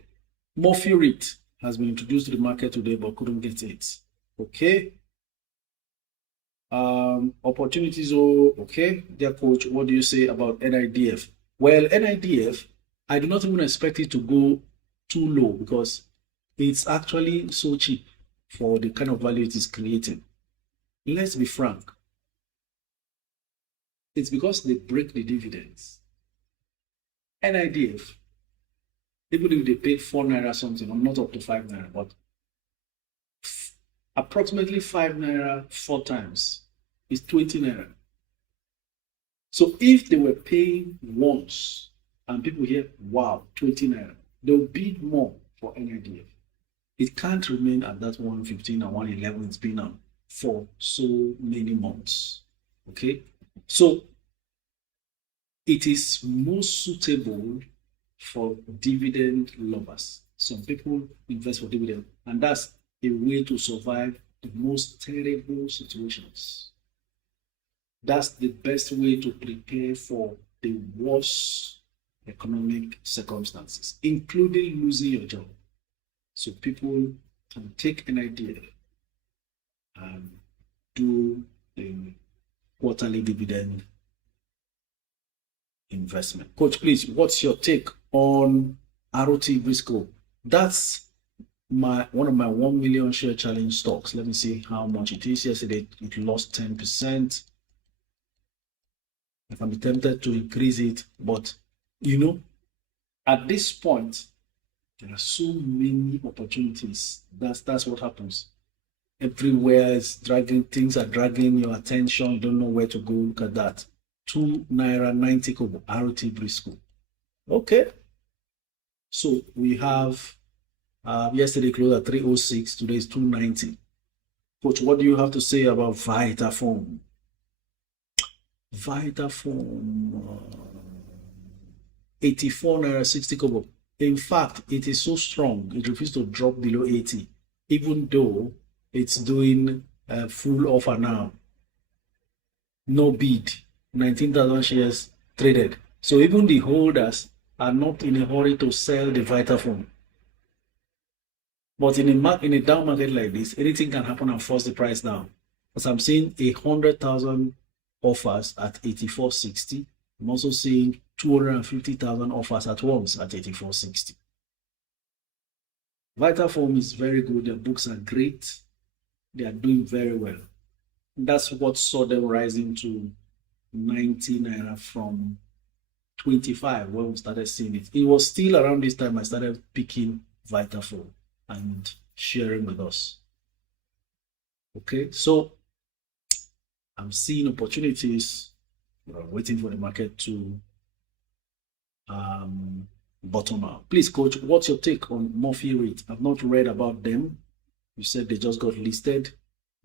Murphy REIT has been introduced to the market today, but couldn't get it. Okay. Opportunities. Oh, okay. Dear coach, what do you say about NIDF? Well, NIDF, I do not even expect it to go too low because it's actually so cheap for the kind of value it is creating. Let's be frank. It's because they break the dividends. NIDF, even if they pay 4 naira something, I'm not up to 5 naira, but approximately 5 naira 4 times is 20 naira. So if they were paying once and people hear, wow, 20 naira, they'll bid more for NIDF. It can't remain at that 115 and 111 it's been on for so many months. Okay, so it is most suitable for dividend lovers. Some people invest for dividend, and that's a way to survive the most terrible situations. That's the best way to prepare for the worst economic circumstances, including losing your job. So people can take an idea and do a quarterly dividend investment. Coach, please, what's your take on ROT Briscoe? That's one of my 1 million share challenge stocks. Let me see how much it is. Yesterday it lost 10%. I can be tempted to increase it, but you know, at this point, there are so many opportunities. That's what happens. Everywhere is dragging, things are dragging your attention, don't know where to go. Look at that. 2 naira 90 kobo, ROT Briscoe. Okay. So we have yesterday closed at 306, today is 290. Coach, what do you have to say about Vitafoam? Vitafoam 84 naira 60 kobo. In fact, it is so strong, it refuses to drop below 80, even though it's doing a full offer now. No bid, 19,000 shares traded. So even the holders are not in a hurry to sell the Vitafoam. But in a down market like this, anything can happen and force the price down. As I'm seeing 100,000 offers at 84.60. I'm also seeing 250,000 offers at once at 84.60. Vitafoam is very good. Their books are great. They are doing very well. That's what saw them rising to 90 naira from 25 when we started seeing it. It was still around this time I started picking Vitafoam and sharing with us. Okay, so I'm seeing opportunities. We're waiting for the market to bottom out. Please, coach, what's your take on Murphy REIT? I've not read about them. You said they just got listed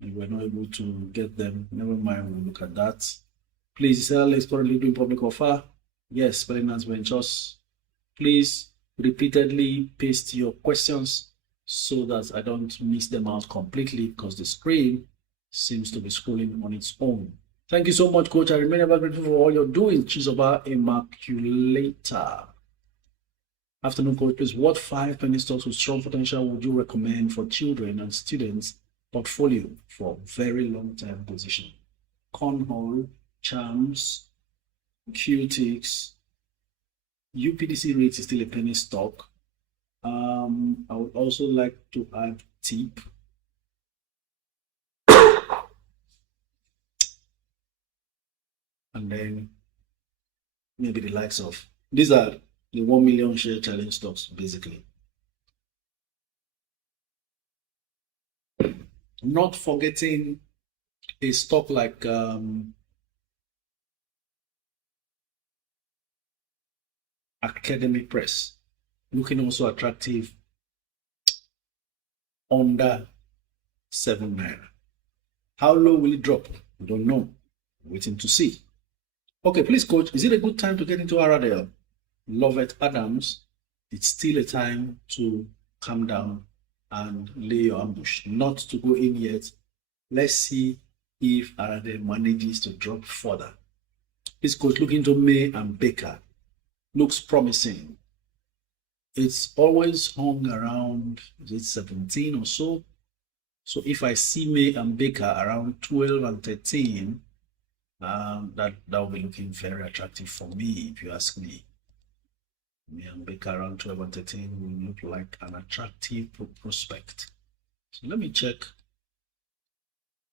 and we're not able to get them. Never mind, we'll look at that. Please, let's currently doing public offer. Yes, Finance Ventures. Please repeatedly paste your questions so that I don't miss them out completely because the screen seems to be scrolling on its own. Thank you so much, Coach. I remain ever grateful for all you're doing. Chizoba Immaculator. Afternoon, Coach. Please, what 5 penny stocks with strong potential would you recommend for children and students portfolio for very long-term position? Cornhole, Charms, QTix, UPDC REIT is still a penny stock. I would also like to add TIP. and then maybe the likes of, these are the 1 million share challenge stocks, basically. Not forgetting a stock like Academic Press, looking also attractive under 7 naira. How low will it drop? We don't know. Waiting to see. Okay, please, coach, is it a good time to get into RRL? Lovett Adams, it's still a time to calm down and lay your ambush. Not to go in yet. Let's see if RRL manages to drop further. Please, coach, look into May and Baker. Looks promising. It's always hung around, is it 17 or so? So if I see May and Baker around 12 and 13, that will be looking very attractive for me, if you ask me. May and Baker around 12 and 13 will look like an attractive prospect. So let me check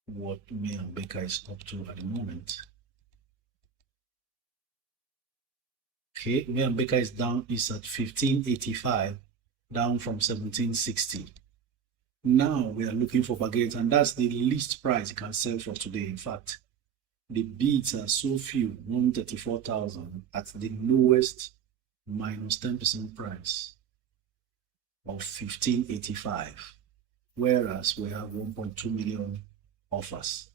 what May and Baker is up to at the moment. Okay, May and Baker is down, is at 1585, down from 1760. Now we are looking for bargains, and that's the least price you can sell for today. In fact, the bids are so few, 134,000 at the lowest minus 10% price of 1585, whereas we have 1.2 million offers.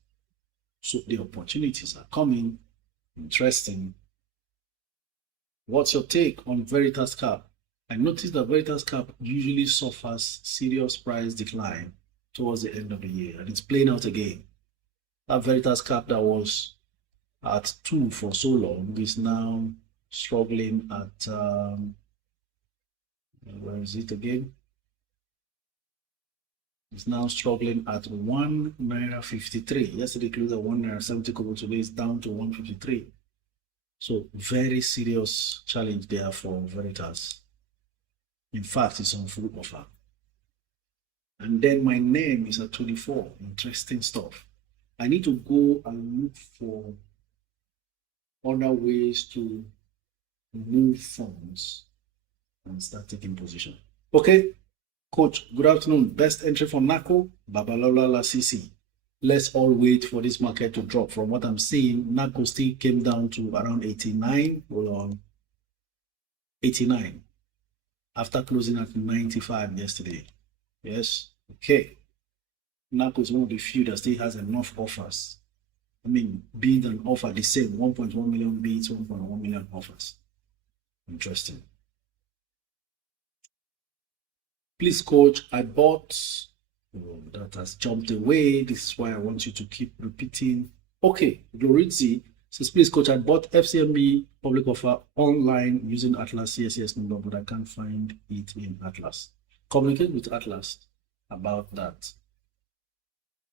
So the opportunities are coming. Interesting. What's your take on Veritas Cap? I noticed that Veritas Cap usually suffers serious price decline towards the end of the year, and it's playing out again. That Veritas Cap that was at 2 for so long is now struggling at, where is it again? It's now struggling at 1 naira 53. Yesterday closed at 1 naira 70 kobo. Today is down to 153. So very serious challenge there for Veritas. In fact, it's on full offer. And then my name is at 24. Interesting stuff. I need to go and look for other ways to move funds and start taking position. Okay, coach, good afternoon. Best entry for NACO, Babalola Lasisi. Let's all wait for this market to drop. From what I'm seeing, NACO still came down to around 89. Hold on. 89. After closing at 95 yesterday. Yes, okay. NACO is one of the few that still has enough offers. I mean, bid and offer the same, 1.1 million bids, 1.1 million offers. Interesting. Please, coach, I bought, oh, that has jumped away. This is why I want you to keep repeating. Okay, Glorizzi says, please, coach, I bought FCMB public offer online using Atlas CSS number, but I can't find it in Atlas. Communicate with Atlas about that.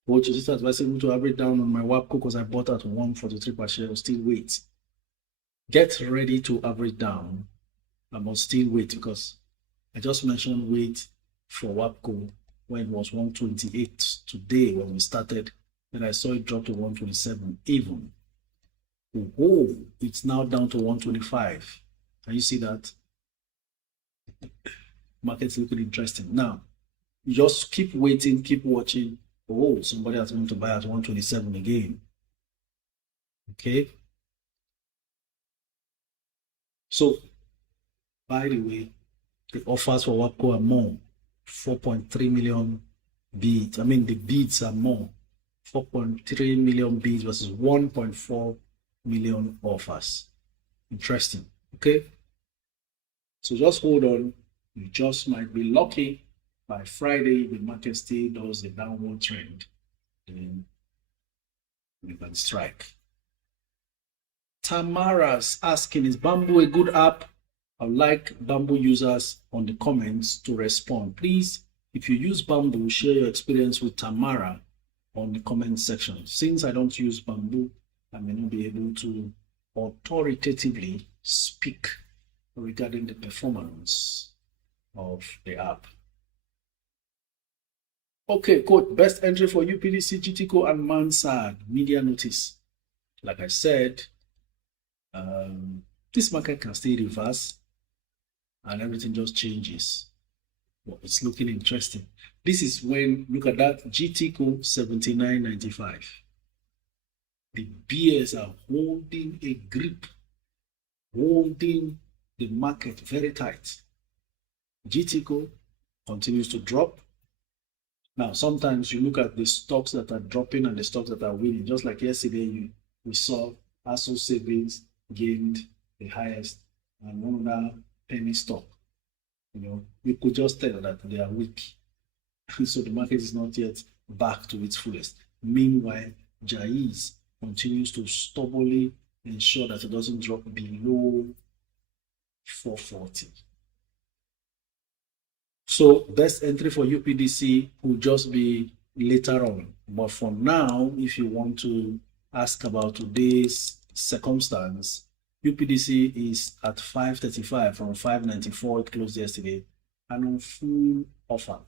Coach, is it advisable to average down on my WAPCO because I bought at 143 per share? Still wait. Get ready to average down. I must still wait because I just mentioned wait for WAPCO when it was 128 today when we started. Then I saw it drop to 127 even. Oh, it's now down to 125. Can you see that? Market's looking interesting. Now, just keep waiting, keep watching. Oh, somebody has going to buy at 127 again. Okay. So, by the way, the offers for WAPCO are more. 4.3 million bids. I mean, the bids are more. 4.3 million bids versus 1.4 million offers. Interesting. Okay. So just hold on. You just might be lucky. By Friday, the market still does a downward trend. Then we can strike. Tamara's asking, is Bamboo a good app? I would like Bamboo users on the comments to respond. Please, if you use Bamboo, share your experience with Tamara on the comment section. Since I don't use Bamboo, I may not be able to authoritatively speak regarding the performance of the app. Okay, quote, best entry for UPDC, GTCO, and Mansard. Media notice. Like I said, This market can still reverse and everything just changes. Well, it's looking interesting. This is when, look at that, GT code 79.95. The bears are holding a grip, holding the market very tight. GT code continues to drop. Now, sometimes you look at the stocks that are dropping and the stocks that are winning. Just like yesterday, we saw ASO Savings gained the highest and another penny stock. We could just tell that they are weak. So the market is not yet back to its fullest. Meanwhile, Jais continues to stubbornly ensure that it doesn't drop below 440. So best entry for UPDC will just be later on. But for now, if you want to ask about today's circumstance, UPDC is at 535 from 594. It closed yesterday, and on full offer.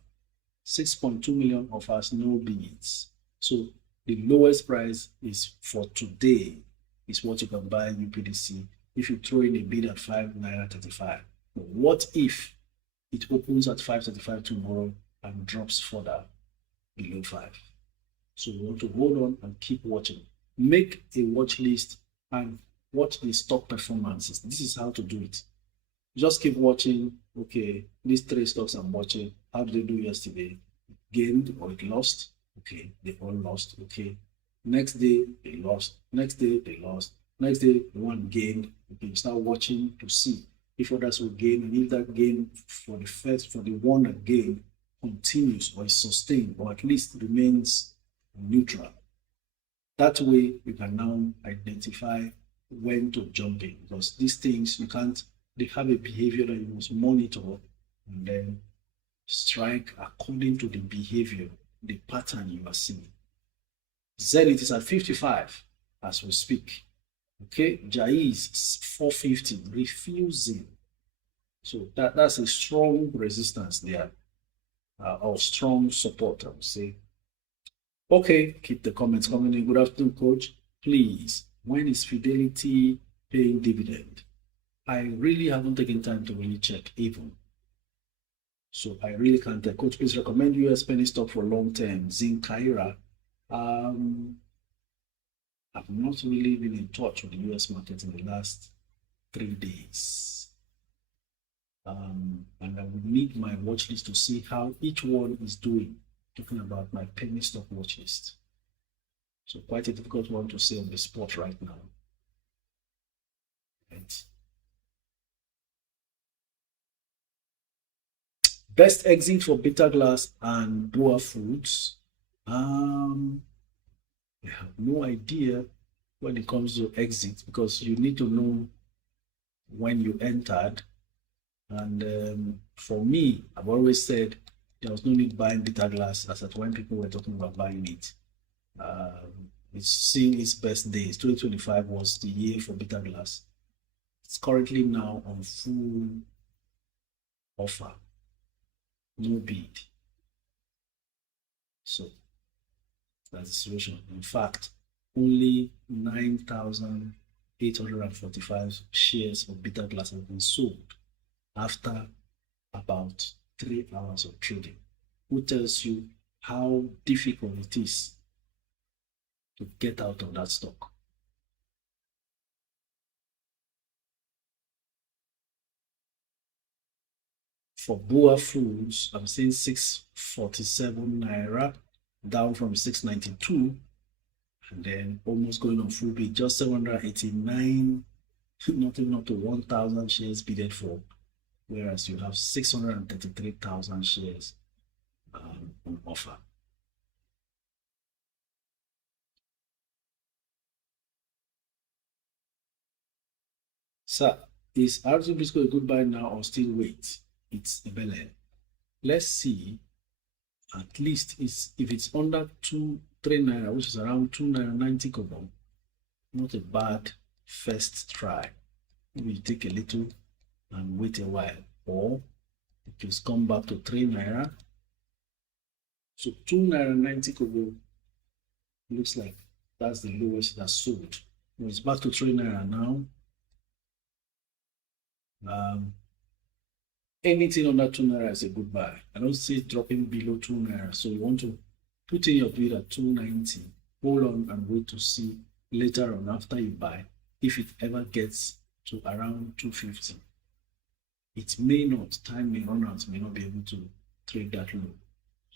6.2 million offers, no bids. So the lowest price is for today is what you can buy UPDC if you throw in a bid at 5.35 naira. But what if it opens at 5.35 tomorrow and drops further below 5? So we want to hold on and keep watching. Make a watch list and watch the stock performances. This is how to do it. Just keep watching. Okay, these 3 stocks I'm watching, how did they do yesterday? Gained or it lost? Okay, they all lost. Okay, next day they lost. Next day they lost. Next day one gained. Okay, start watching to see if others will gain, and if that gain for the one that gained continues or is sustained or at least remains neutral. That way you can now identify when to jump in, because these things they have a behavior that you must monitor and then strike according to the behavior, the pattern you are seeing. Zenith is at 55 as we speak. Okay, Jais 450, refusing. So that's a strong resistance there, or strong support, I would say. Okay, keep the comments coming in. Good afternoon, coach. Please, when is Fidelity paying dividend? I really haven't taken time to really check even. So I really can't tell. Coach, please recommend US penny stock for long term. Zincaira. I've not really been in touch with the US market in the last 3 days. And I would need my watch list to see how each one is doing. Talking about my penny stock watch list. So quite a difficult one to say on the spot right now. Right. Best exit for Bitter Glass and Boa Foods. I have no idea when it comes to exit, because you need to know when you entered. And for me, I've always said there was no need buying Bitter Glass as at when people were talking about buying it. It's seeing its best days. 2025 was the year for Bitter Glass. It's currently now on full offer, no bid. So that's the situation. In fact, only 9,845 shares of Bitter Glass have been sold after about 3 hours of trading, which tells you how difficult it is to get out of that stock. For Boa Foods, I'm seeing 647 naira, down from 692, and then almost going on full bid, just 789, not even up to 1,000 shares bidded for, whereas you have 633,000 shares on offer. Sir, is RT Briscoe a good buy now or still wait? It's a belly. Let's see. At least if it's under 3 naira, which is around 2.90 naira kobo, not a bad first try. Maybe you take a little and wait a while, or it will come back to 3 naira. So 2.90 naira kobo looks like that's the lowest that's sold. Well, it's back to 3 naira now. Anything under 2 naira is a good buy. I don't see it dropping below 2 naira. So you want to put in your bid at 290. Hold on and wait to see later on after you buy if it ever gets to around 250. It may not, time may run out, may not be able to trade that low.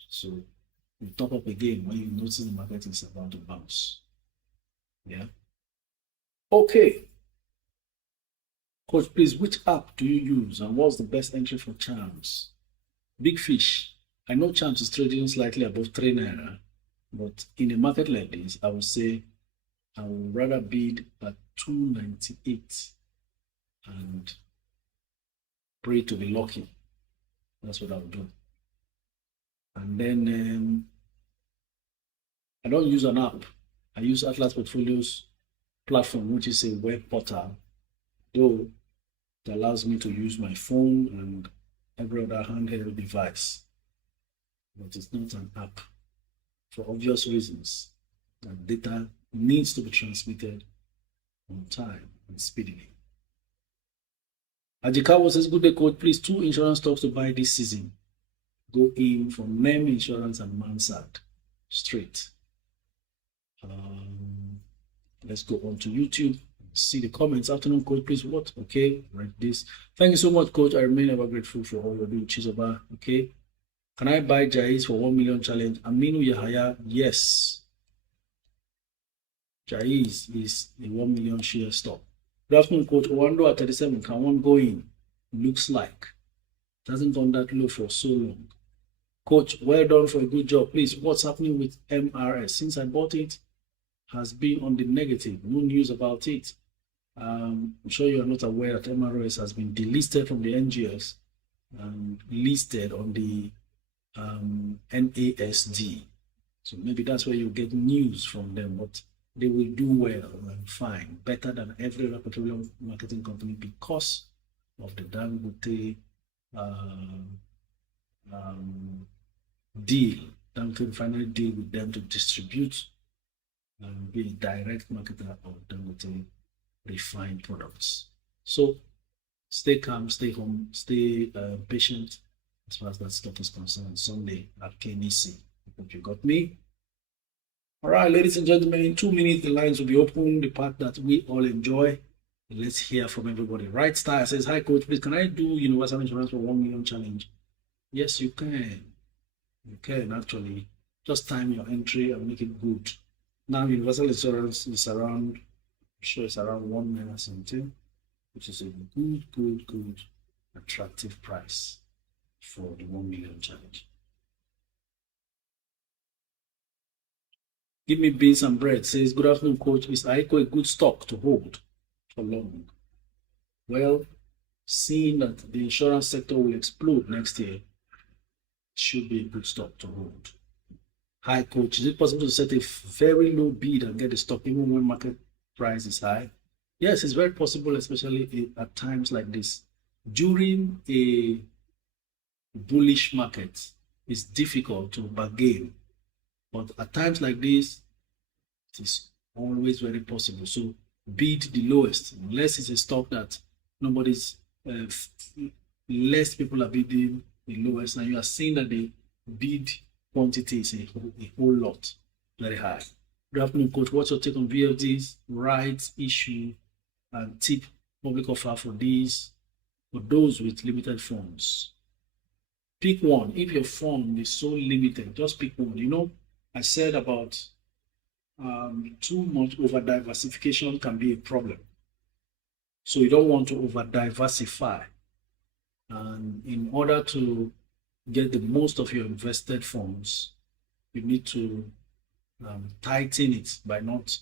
So you top up again when you notice the market is about to bounce. Yeah. Okay. Coach, please, which app do you use and what's the best entry for Charms? Big fish. I know Charms is trading slightly above 3 naira, but in a market like this, I would say I would rather bid at 298 and pray to be lucky. That's what I would do. And then I don't use an app. I use Atlas Portfolios platform, which is a web portal, though it allows me to use my phone and every other handheld device. But it's not an app for obvious reasons. And data needs to be transmitted on time and speedily. Ajikawa says, good day, coach. Please, 2 insurance stocks to buy this season. Go in for NEM Insurance and Mansard. Straight. Let's go on to YouTube. See the comments. Afternoon, coach. Please, what? Okay, read this. Thank you so much, coach. I remain ever grateful for all you're doing. Chizoba. Okay. Can I buy Jais for 1 million challenge? Aminu Yahaya, yes. Jais is a 1 million share stock. Good afternoon, coach. Owando at 37. Can one go in? Looks like. It hasn't gone that low for so long. Coach, well done for a good job. Please, what's happening with MRS? Since I bought it, has been on the negative. No news about it. I'm sure you are not aware that MRS has been delisted from the NGS and listed on the NASD. So maybe that's where you get news from them, but they will do well and fine, better than every other petroleum marketing company because of the Dangote deal, Dangote refinery deal with them to distribute and be a direct marketer of Dangote refined products. So stay calm, stay home, stay patient as far as that stock is concerned. Sunday at KNC. I hope you got me. All right, ladies and gentlemen, in 2 minutes, the lines will be open, the part that we all enjoy. Let's hear from everybody. Right Star says, hi, coach, please, can I do universal insurance for 1 million challenge? Yes, you can. You can actually. Just time your entry and make it good. Now, universal insurance is around, I'm sure it's around 1 naira something, which is a good, attractive price for the 1 million challenge. Give me beans and bread. Says, good afternoon, coach. Is Aiko a good stock to hold for long? Well, seeing that the insurance sector will explode next year, it should be a good stock to hold. Hi, coach. Is it possible to set a very low bid and get the stock even when market price is high? Yes, it's very possible, especially at times like this. During a bullish market, it's difficult to bargain. But at times like this, it is always very possible. So bid the lowest, unless it's a stock that nobody's, less people are bidding the lowest. And you are seeing that the bid quantity is a whole lot, very high. Good afternoon, coach. What's your take on VFDs, rights issue, and tip public offer for these, for those with limited funds? Pick one. If your fund is so limited, just pick one. I said about too much over diversification can be a problem. So you don't want to over diversify. And in order to get the most of your invested funds, you need to tighten it by not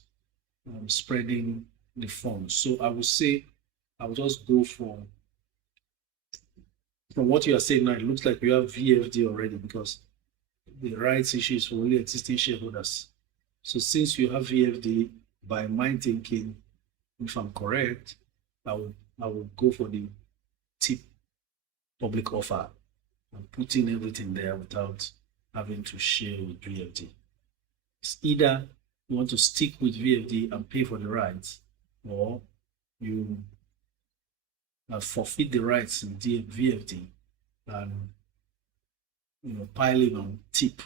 spreading the funds. So I would say I would just go for, from what you are saying now, it looks like you have VFD already because the rights issue is for only existing shareholders. So since you have VFD, by my thinking, if I'm correct, I will go for the tip public offer and put in everything there without having to share with VFD. It's either you want to stick with VFD and pay for the rights, or you forfeit the rights in VFD and piling on tip.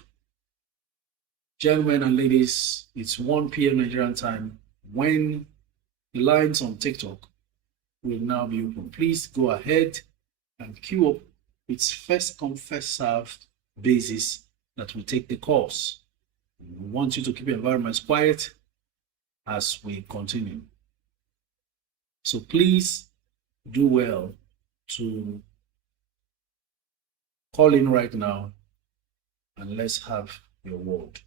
Gentlemen and ladies, it's 1 p.m. Nigerian time when the lines on TikTok will now be open. Please go ahead and queue up. It's first come, first served basis that will take the course. We want you to keep your environments quiet as we continue. So please do well to call in right now and let's have your word.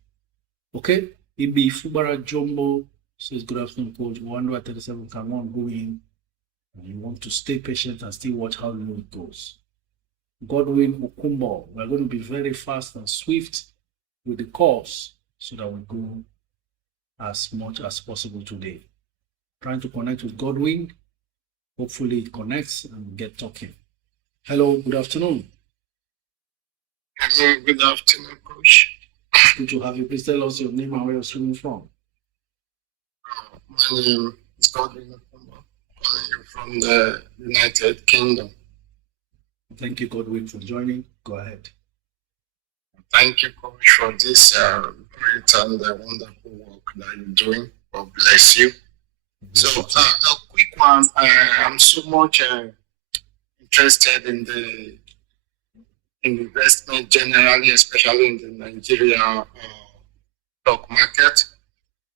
Okay? Ibi Fubara Jumbo says, good afternoon, Coach. 137 can one go in and you want to stay patient and still watch how low it goes. Godwin Okumbo, we're going to be very fast and swift with the course so that we go as much as possible today. Trying to connect with Godwin. Hopefully it connects and we get talking. Hello, good afternoon. Hello, good afternoon, Coach. Good to have you. Please tell us your name and where you're streaming from. My name is Godwin Okumbo, calling you from the United Kingdom. Thank you, Godwin, for joining. Go ahead. Thank you, Coach, for this great and wonderful work that you're doing. God bless you. So, a quick one. I'm so much interested in the investment generally, especially in the Nigerian stock market.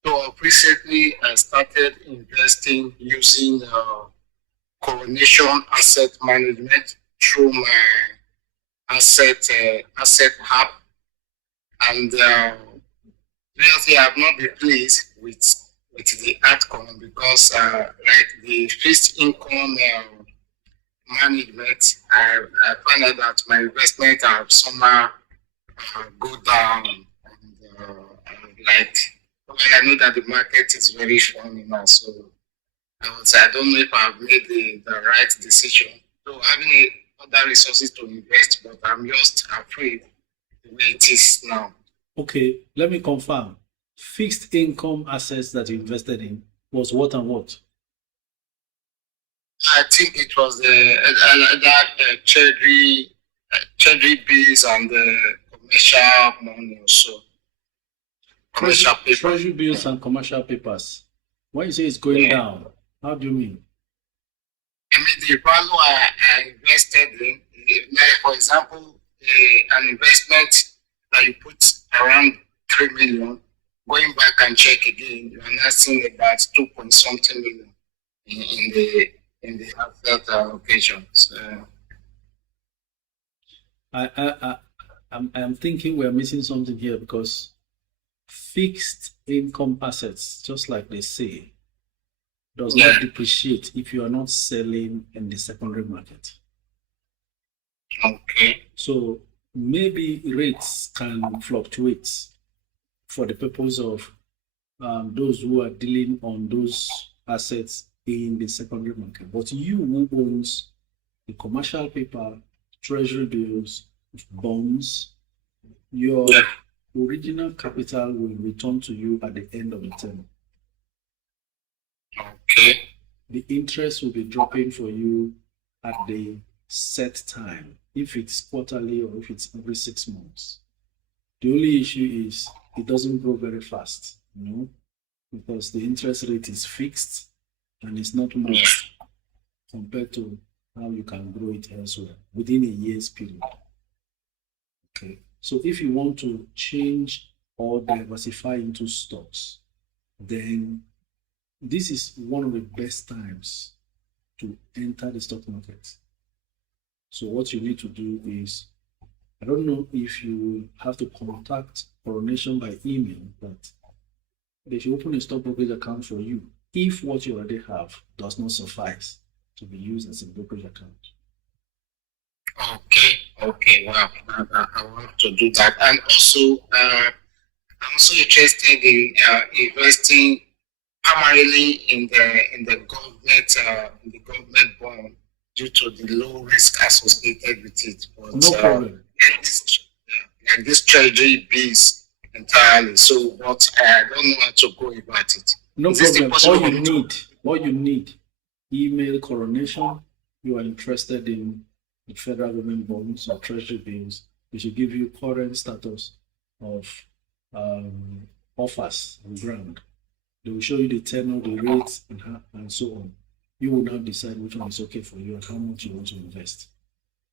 So, recently I started investing using Coronation Asset Management through my asset app, and really I have not been pleased with the outcome because like the fixed income management, I find out that my investment have somehow go down, and like well, I know that the market is very strong now, so I don't know if I've made the right decision. So having other resources to invest, but I'm just afraid the way it is now. Okay, let me confirm. Fixed income assets that you invested in was what and what? I think it was that treasury bills and the commercial money also. Commercial paper. Treasury bills and commercial papers. When you say it's going down, how do you mean? I mean the value I invested in, like for example, an investment that you put around 3 million, going back and check again, you are not seeing about 2 point something million in the asset allocation. So, I'm thinking we're missing something here because fixed income assets, just like they say, does not depreciate if you are not selling in the secondary market. Okay. So maybe rates can fluctuate for the purpose of those who are dealing on those assets in the secondary market. But you who owns the commercial paper, treasury bills, bonds, your original capital will return to you at the end of the term. Okay. The interest will be dropping for you at the set time, if it's quarterly or if it's every 6 months. The only issue is it doesn't grow very fast, because the interest rate is fixed and it's not much compared to how you can grow it elsewhere within a year's period. Okay, so if you want to change or diversify into stocks, then this is one of the best times to enter the stock market. So what you need to do is, I don't know if you will have to contact Coronation by email, but they should open a stock brokerage account for you if what you already have does not suffice to be used as a brokerage account. Okay, wow, I want to do that. And also, I'm also interested in investing primarily in the government bond due to the low risk associated with it. But, no problem. Like this treasury bills entirely. So, but I don't know how to go about it. No problem. All you need, email Coronation. you are interested in the federal government bonds or treasury bills, they should give you current status of offers on ground. They will show you the tenor, the rates, and so on. You will now decide which one is okay for you and how much you want to invest.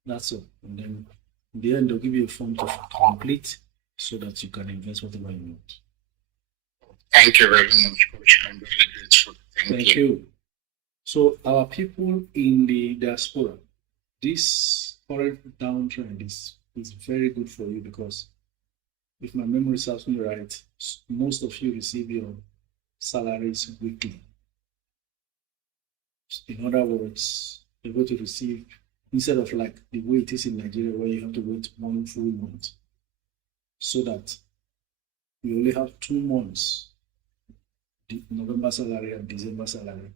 That's all. And then in the end, they'll give you a form to complete so that you can invest whatever you want. Thank you very much, Coach. I'm very grateful. Thank you. So our people in the diaspora, this current downtrend is very good for you because if my memory serves me right, most of you receive your salaries weekly. In other words, you're going to receive, instead of like the way it is in Nigeria where you have to wait 1 full month, so that you only have 2 months, the November salary and December salary,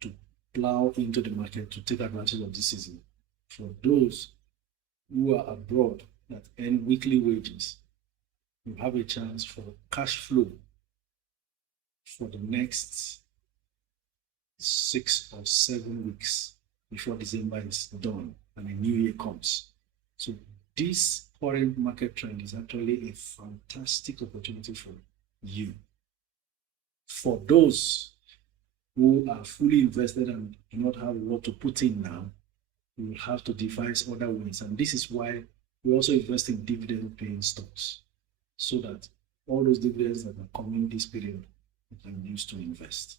to plow into the market to take advantage of this season. For those who are abroad that earn weekly wages, you have a chance for cash flow for the next 6 or 7 weeks before December is done and a new year comes. So this current market trend is actually a fantastic opportunity for you. For those who are fully invested and do not have what to put in now, you will have to devise other ways. And this is why we also invest in dividend paying stocks, so that all those dividends that are coming this period you can use to invest.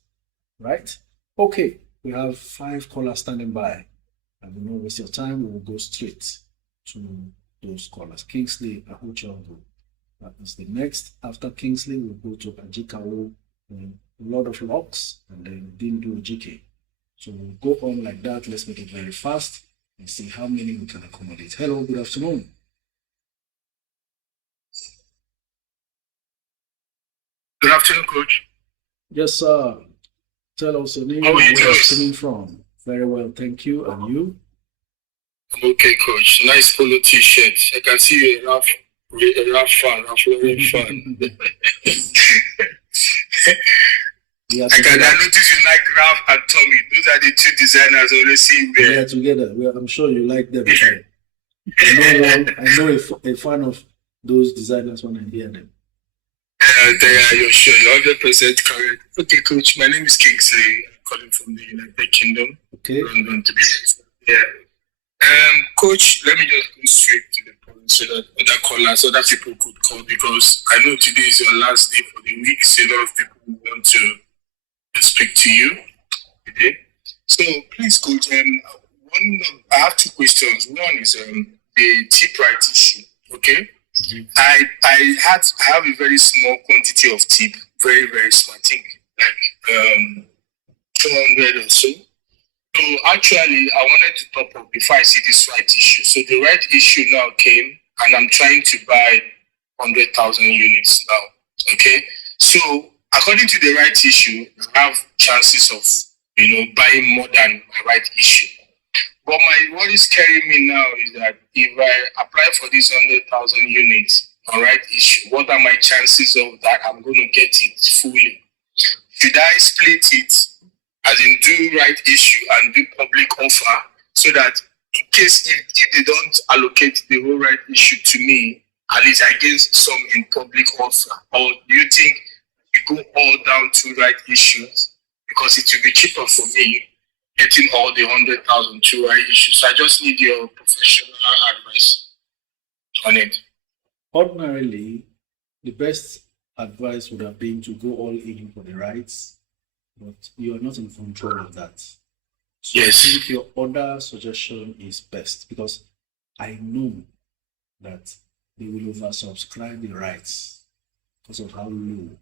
Right? Okay, we have 5 callers standing by. And we don't waste your time, we will go straight to those callers. Kingsley Ahuchogo. That is the next. After Kingsley, we'll go to Ajikawo, Lord of Locks, and then Dindu GK. So we'll go on like that. Let's make it very fast and see how many we can accommodate. Hello, good afternoon. Good afternoon, Coach. Yes, sir. Tell us your name and where you're coming from. Very well, thank you. And you? Okay, Coach. Nice polo t-shirt. I can see you're a Ralph fan, a Florian fan. I notice you like Ralph and Tommy. Those are the 2 designers I always see there. We are together. I'm sure you like them. I know a fan of those designers when I hear them. You're sure. You're 100% correct. Okay, Coach. My name is Kingsley. I'm calling from the United Kingdom. Okay. London to be honest. Yeah. Coach, let me just go straight to the point so that other callers, other people could call, because I know today is your last day for the week, so a lot of people want to speak to you today. So please, Coach, I have 2 questions. One is the tip right issue. Okay. Mm-hmm. I have a very small quantity of tip, very, very small. I think like 200 or so. So actually, I wanted to top up before I see this right issue. So the right issue now came, and I'm trying to buy 100,000 units now. Okay. So according to the right issue, I have chances of buying more than my right issue. But what is scaring me now is that if I apply for these 100,000 units on right issue, what are my chances of that I'm going to get it fully? Should I split it, as in do right issue and do public offer, so that in case if they don't allocate the whole right issue to me, at least I get some in public offer? Or do you think you go all down to right issues, because it will be cheaper for me getting all the 100,000 to right issues? So I just need your professional advice on it. Ordinarily, the best advice would have been to go all in for the rights, but you are not in control of that. So yes. I think your other suggestion is best, because I know that they will oversubscribe the rights because of how low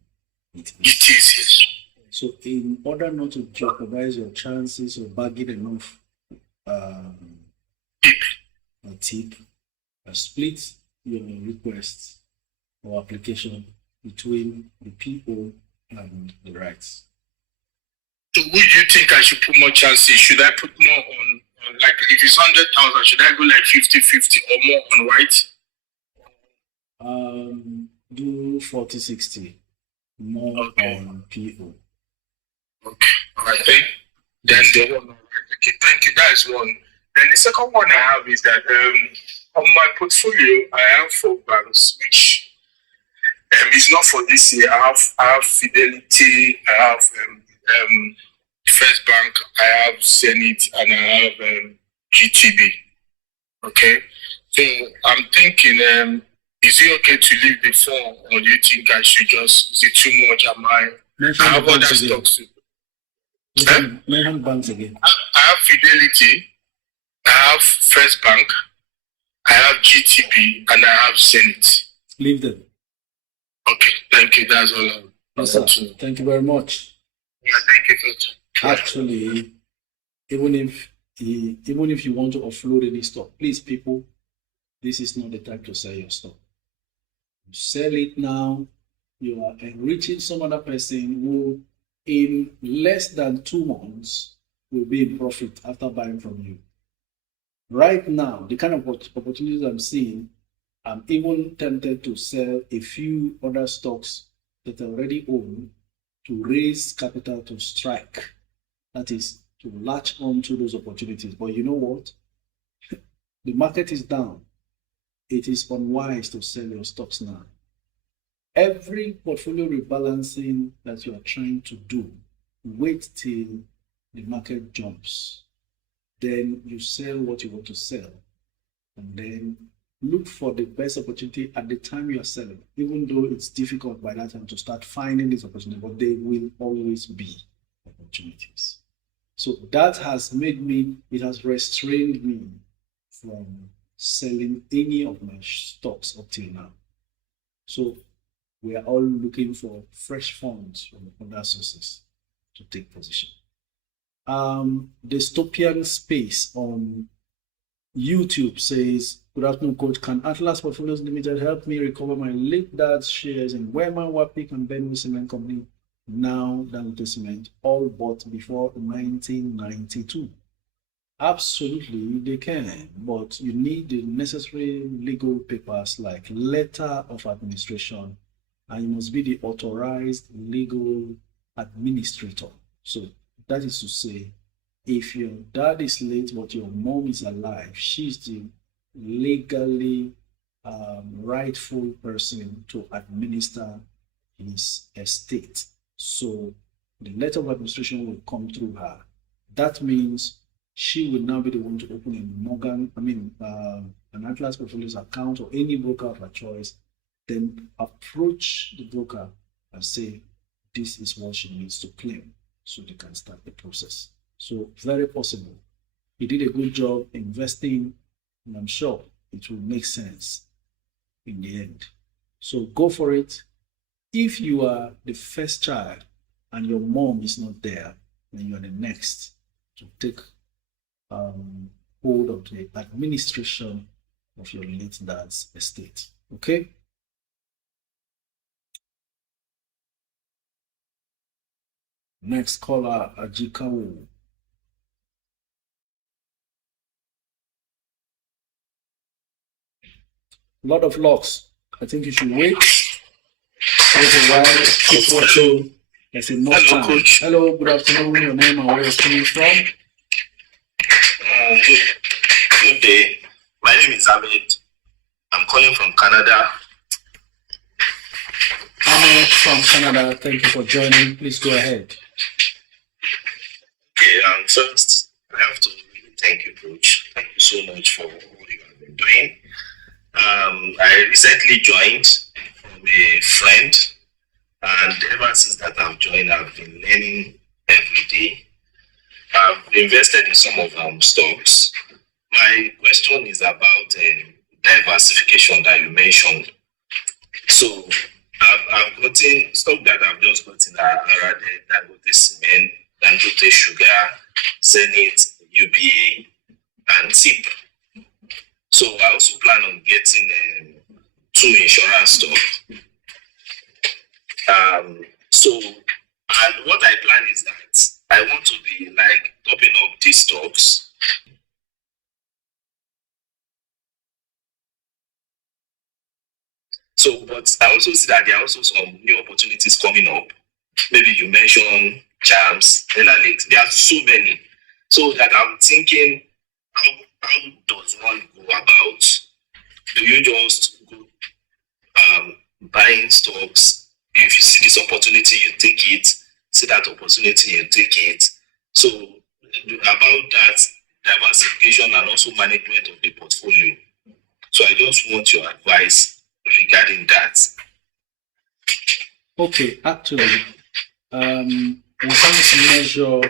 it is. It is, yes. So in order not to jeopardize your chances of bagging enough tip, split your request or application between the PO and the rights. So would you think I should put more chances? Should I put more on like if it's 100,000, should I go like 50-50 or more on right? Do 40-60 more on PO. Okay, all right. Then the one. Okay, thank you. That is one. Then the second one I have is that on my portfolio, I have 4 banks, which it's not for this year. I have Fidelity, I have First Bank, I have Zenith, and I have GTB. Okay, so I'm thinking, is it okay to leave the 4, or do you think I should just? Is it too much? I have other stocks. Mention banks again. I have Fidelity, I have First Bank, I have GTB, and I have Zenith. Leave them. Okay, thank you. That's all. Yes, sir. Thank you very much. Yeah, thank you. Actually, even if you want to offload any stock, please, people, this is not the time to sell your stock. You sell it now, you are enriching some other person who, in less than 2 months, will be in profit after buying from you. Right now, the kind of opportunities I'm seeing, I'm even tempted to sell a few other stocks that I already own to raise capital to strike. That is, to latch on to those opportunities. But you know what? The market is down. It is unwise to sell your stocks now. Every portfolio rebalancing that you are trying to do, wait till the market jumps. Then you sell what you want to sell. And then look for the best opportunity at the time you are selling, even though it's difficult by that time to start finding this opportunity, but they will always be opportunities. So that has made me, it has restrained me from selling any of my stocks up till now. So we are all looking for fresh funds from other sources to take position. Dystopian Space on YouTube says, good afternoon, Coach. Can Atlas Portfolios Limited help me recover my late dad's shares in Wema, Wapik, and Benue Cement Company, now Dangote Cement, all bought before 1992? Absolutely, they can, but you need the necessary legal papers like letter of administration, and you must be the authorized legal administrator. So that is to say, if your dad is late but your mom is alive, she's the legally rightful person to administer his estate. So the letter of administration will come through her. That means she will now be the one to open an Atlas Portfolios account or any broker of her choice, then approach the broker and say, this is what she needs to claim, so they can start the process. So very possible. He did a good job investing, and I'm sure it will make sense in the end. So go for it. If you are the first child and your mom is not there, then you are the next to take hold of the administration of your late dad's estate. Okay? Next caller, Ajikawu. Lot of locks. I think you should wait. Wait a while. Keep watching. There's enough time. Coach. Hello, good afternoon. Your name and where you're coming from? Good day. My name is Ahmed. I'm calling from Canada. Ahmed from Canada. Thank you for joining. Please go ahead. Okay, first, I have to really thank you, Coach. Thank you so much for all you have been doing. I recently joined from a friend, and ever since that I've joined, I've been learning every day. I've invested in some of stocks. My question is about diversification that you mentioned. So I've gotten stock that I've just gotten Arade, Dangote Cement, Dangote Sugar, Zenith, UBA, and TIP. So I also plan on getting 2 insurance stock. And what I plan is that I want to be like topping up these stocks. So, but I also see that there are also some new opportunities coming up. Maybe you mentioned Jams, Ella Lakes. There are so many. So that I'm thinking, one go about? Do you just go buying stocks? If you see this opportunity, you take it. See that opportunity, you take it. So about that diversification and also management of the portfolio. So I just want your advice regarding that. Okay, actually, we can't measure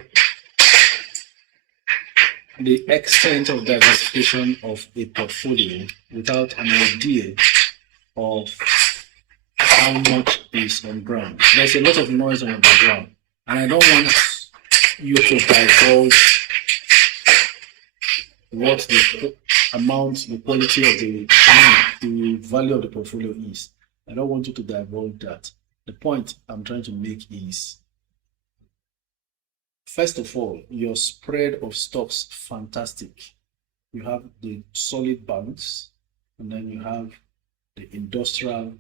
the extent of diversification of a portfolio without an idea of how much is on ground. There's a lot of noise on the background, and I don't want you to divulge what the amount, the quality of the value of the portfolio is. I don't want you to divulge that. The point I'm trying to make is, first of all, your spread of stocks, fantastic. You have the solid banks, and then you have the industrial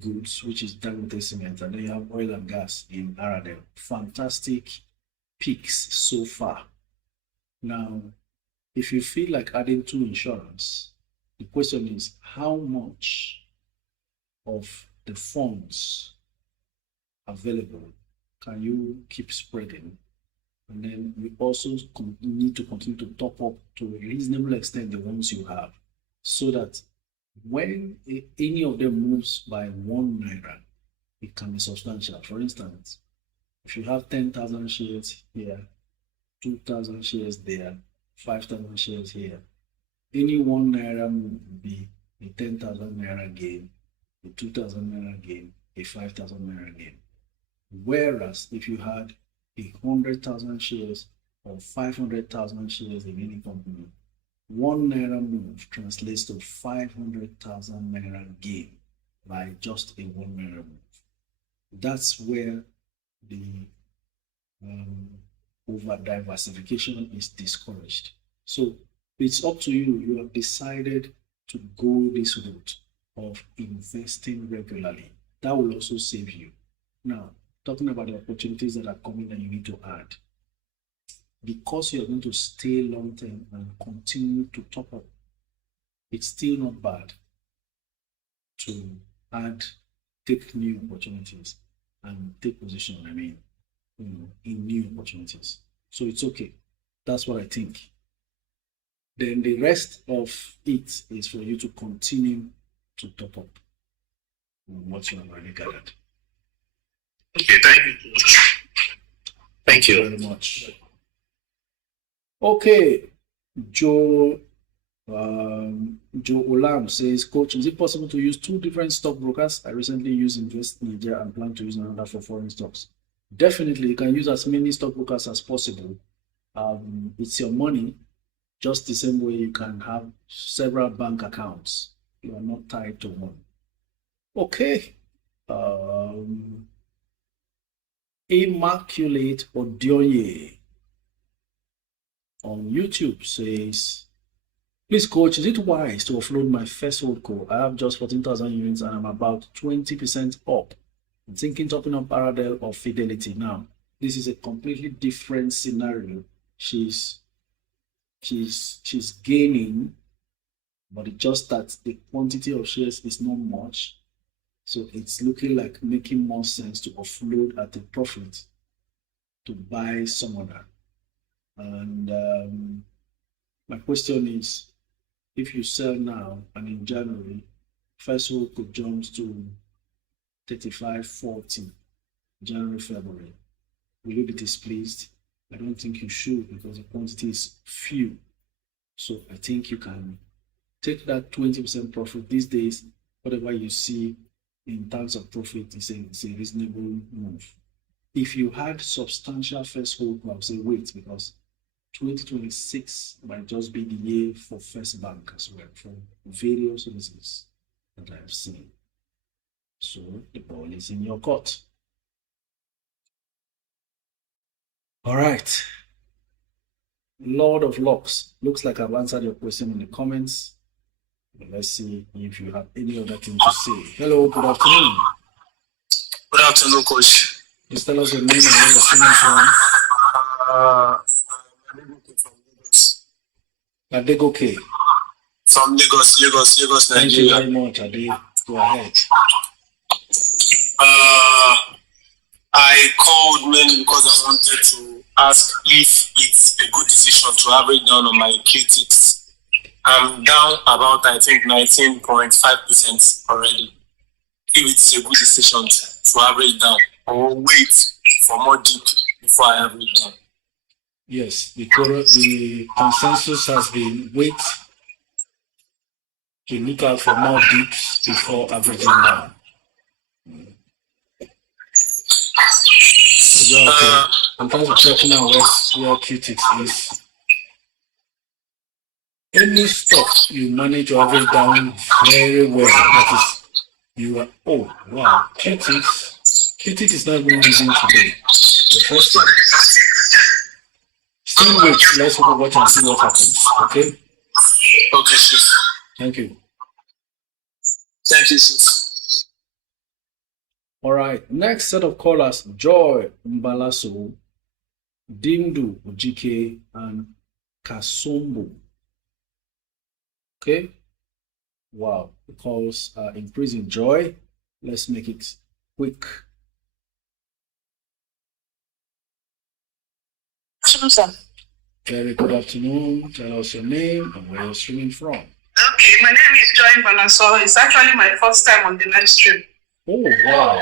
goods, which is Dangote Cement, and then you have oil and gas in Aradel. Fantastic peaks so far. Now, if you feel like adding to insurance, the question is how much of the funds available can you keep spreading? And then we also need to continue to top up to a reasonable extent the ones you have, so that when any of them moves by 1 naira, it can be substantial. For instance, if you have 10,000 shares here, 2,000 shares there, 5,000 shares here, any 1 naira move will be a 10,000 naira gain, a 2,000 naira gain, a 5,000 naira gain. Whereas if you had 100,000 shares or 500,000 shares in any company, 1 naira move translates to 500,000 naira gain by just a 1 naira move. That's where the over diversification is discouraged. So it's up to you. You have decided to go this route of investing regularly. That will also save you. Now, talking about the opportunities that are coming that you need to add. Because you're going to stay long term and continue to top up, it's still not bad to take new opportunities and take position, in new opportunities. So it's okay. That's what I think. Then the rest of it is for you to continue to top up on what you have already gathered. Okay, thank you, Coach. Thank you very much. Okay, Joe Olam says, Coach, is it possible to use 2 different stockbrokers? I recently used Invest Nigeria and plan to use another for foreign stocks. Definitely, you can use as many stockbrokers as possible. It's your money, just the same way you can have several bank accounts. You are not tied to one. Okay. Immaculate Odioye on YouTube says, please, Coach, is it wise to offload my first holdco? I have just 14,000 units and I'm about 20% up. I'm thinking topping up Paradel or Fidelity. Now, this is a completely different scenario. She's gaining, but it's just that the quantity of shares is not much. So it's looking like making more sense to offload at a profit to buy some other. And my question is, if you sell now and in January, first hold could jump to 35.40 January, February, will you be displeased? I don't think you should, because the quantity is few. So I think you can take that 20% profit these days. Whatever you see in terms of profit is a reasonable move. If you had substantial first hold, I would say wait, because 2026 might just be the year for First Bank as well, for various reasons that I've seen. So the ball is in your court. All right. Lord of Locks. Looks like I've answered your question in the comments. But let's see if you have any other thing to say. Hello, good afternoon. Good afternoon, Coach. Please tell us your name and where you're speaking from. Adegoke from Lagos. Adegoke. from Lagos, Thank you Nigeria. very much, Ade. Go ahead. I called mainly because I wanted to ask if it's a good decision to average down on my QTix. I'm down about, I think, 19.5% already. If it's a good decision to average down or wait for more dip before I average down. Yes, the consensus has been wait to look out for more dips before averaging down. Okay. I'm trying to check now where QTix is. Any stock you manage to average down very well, that is, you are, oh wow, QTix is not even using today. Interesting. Still wait, let's watch and see what happens. Okay? Okay, sis. Thank you. Thank you, sis. All right, next set of callers, Joy Mbalaso, Dindu Ojike, and Kasombo. Okay? Wow, the calls are increasing. Joy, let's make it quick. Afternoon, sir. Very good afternoon. Tell us your name and where you're streaming from. Okay, my name is Joy Balaso. It's actually my first time on the live stream. Oh, wow.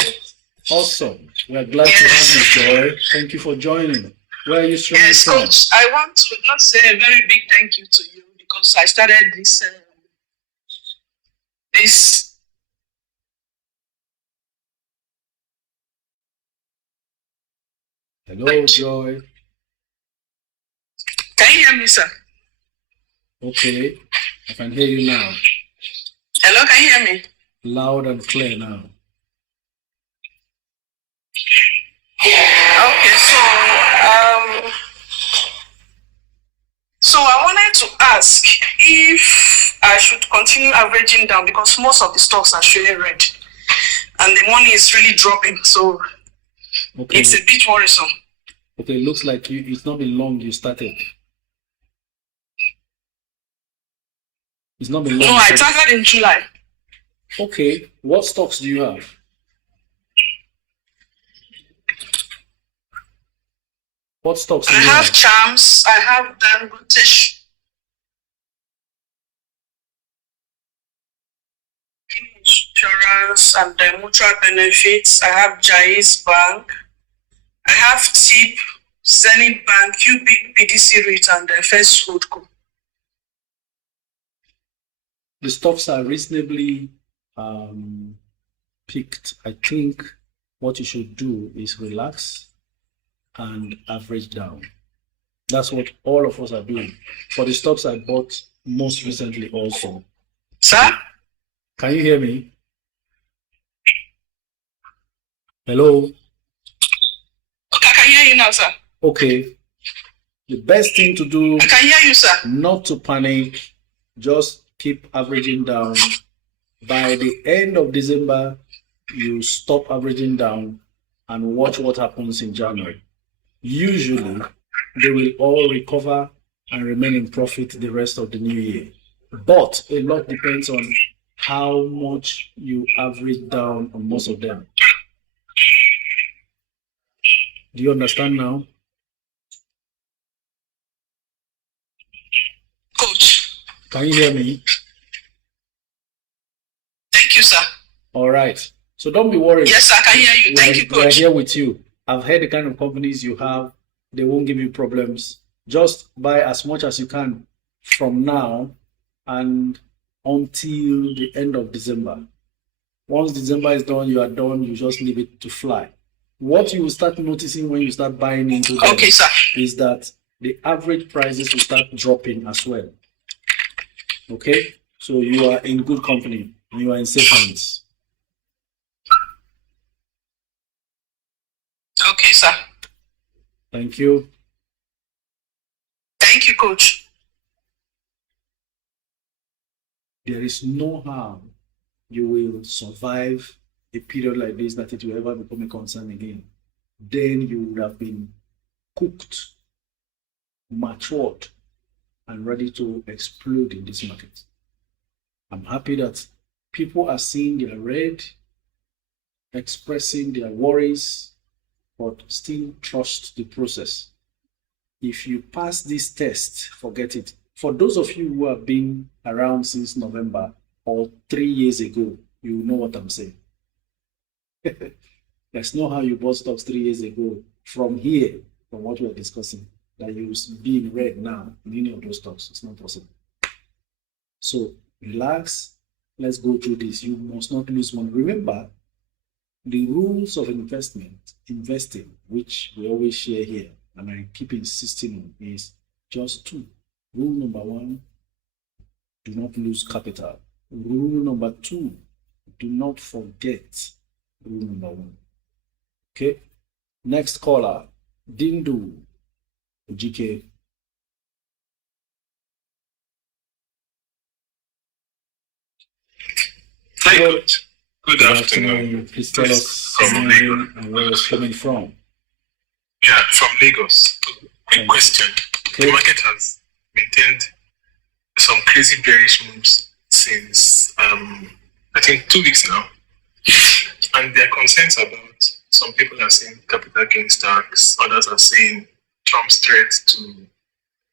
Awesome. We're glad to have you, Joy. Thank you for joining. Where are you streaming Yes, from? Coach. I want to just say a very big thank you to you because I started this. Hello, Joy. Can you hear me, sir? Okay, I can hear you now. Hello, can you hear me? Loud and clear now. Okay, so I wanted to ask if I should continue averaging down because most of the stocks are showing red and the money is really dropping, so Okay. it's a bit worrisome. Okay, looks like it's not been long you started. It's not been long. No, I started in July. Okay, what stocks do you have? What stocks do I you have Charms, I have Dangote Insurance and the Mutual Benefits. I have Jais Bank. I have TIP, Zenith Bank, QB, PDC REIT, and the First Holdco. The stocks are reasonably picked. I think what you should do is relax and average down. That's what all of us are doing. For the stocks I bought most recently also. Sir? Can you hear me? Hello? Okay, I can hear you now, sir. Okay. The best thing to do, I can hear you, sir. not to panic, just keep averaging down. By the end of December, you stop averaging down and watch what happens in January. Usually, they will all recover and remain in profit the rest of the new year. But a lot depends on how much you average down on most of them. Do you understand now? Coach. Can you hear me? Thank you, sir. All right. So don't be worried. Yes, I can hear you. Thank you, We're Coach. here with you. I've heard the kind of companies you have. They won't give you problems. Just buy as much as you can from now and until the end of December. Once December is done, you are done. You just leave it to fly. What you will start noticing when you start buying into them Okay, sir. is that the average prices will start dropping as well. Okay? So you are in good company. You are in safe hands. Okay, sir. Thank you. Thank you, Coach. There is no how you will survive a period like this that it will ever become a concern again. Then you would have been cooked, matured, and ready to explode in this market. I'm happy that people are seeing their red, expressing their worries, but still trust the process. If you pass this test, forget it. For those of you who have been around since November or 3 years ago, you know what I'm saying. There's no how you bought stocks 3 years ago from here, from what we're discussing, that you be in red now in any of those stocks. It's not possible. So relax. Let's go through this. You must not lose money. Remember, the rules of investing, which we always share here, and I keep insisting on, is just two. Rule number one, do not lose capital. Rule number two, do not forget rule number one. Okay? Next caller, Dindu, GK. Hi, Coach. Good afternoon. Please tell us from Lagos. And where you're coming from. Yeah, from Lagos. Quick question. Okay. The market has maintained some crazy bearish moves since I think 2 weeks now. And there are concerns about, some people are saying capital gains tax, others are saying Trump's threat to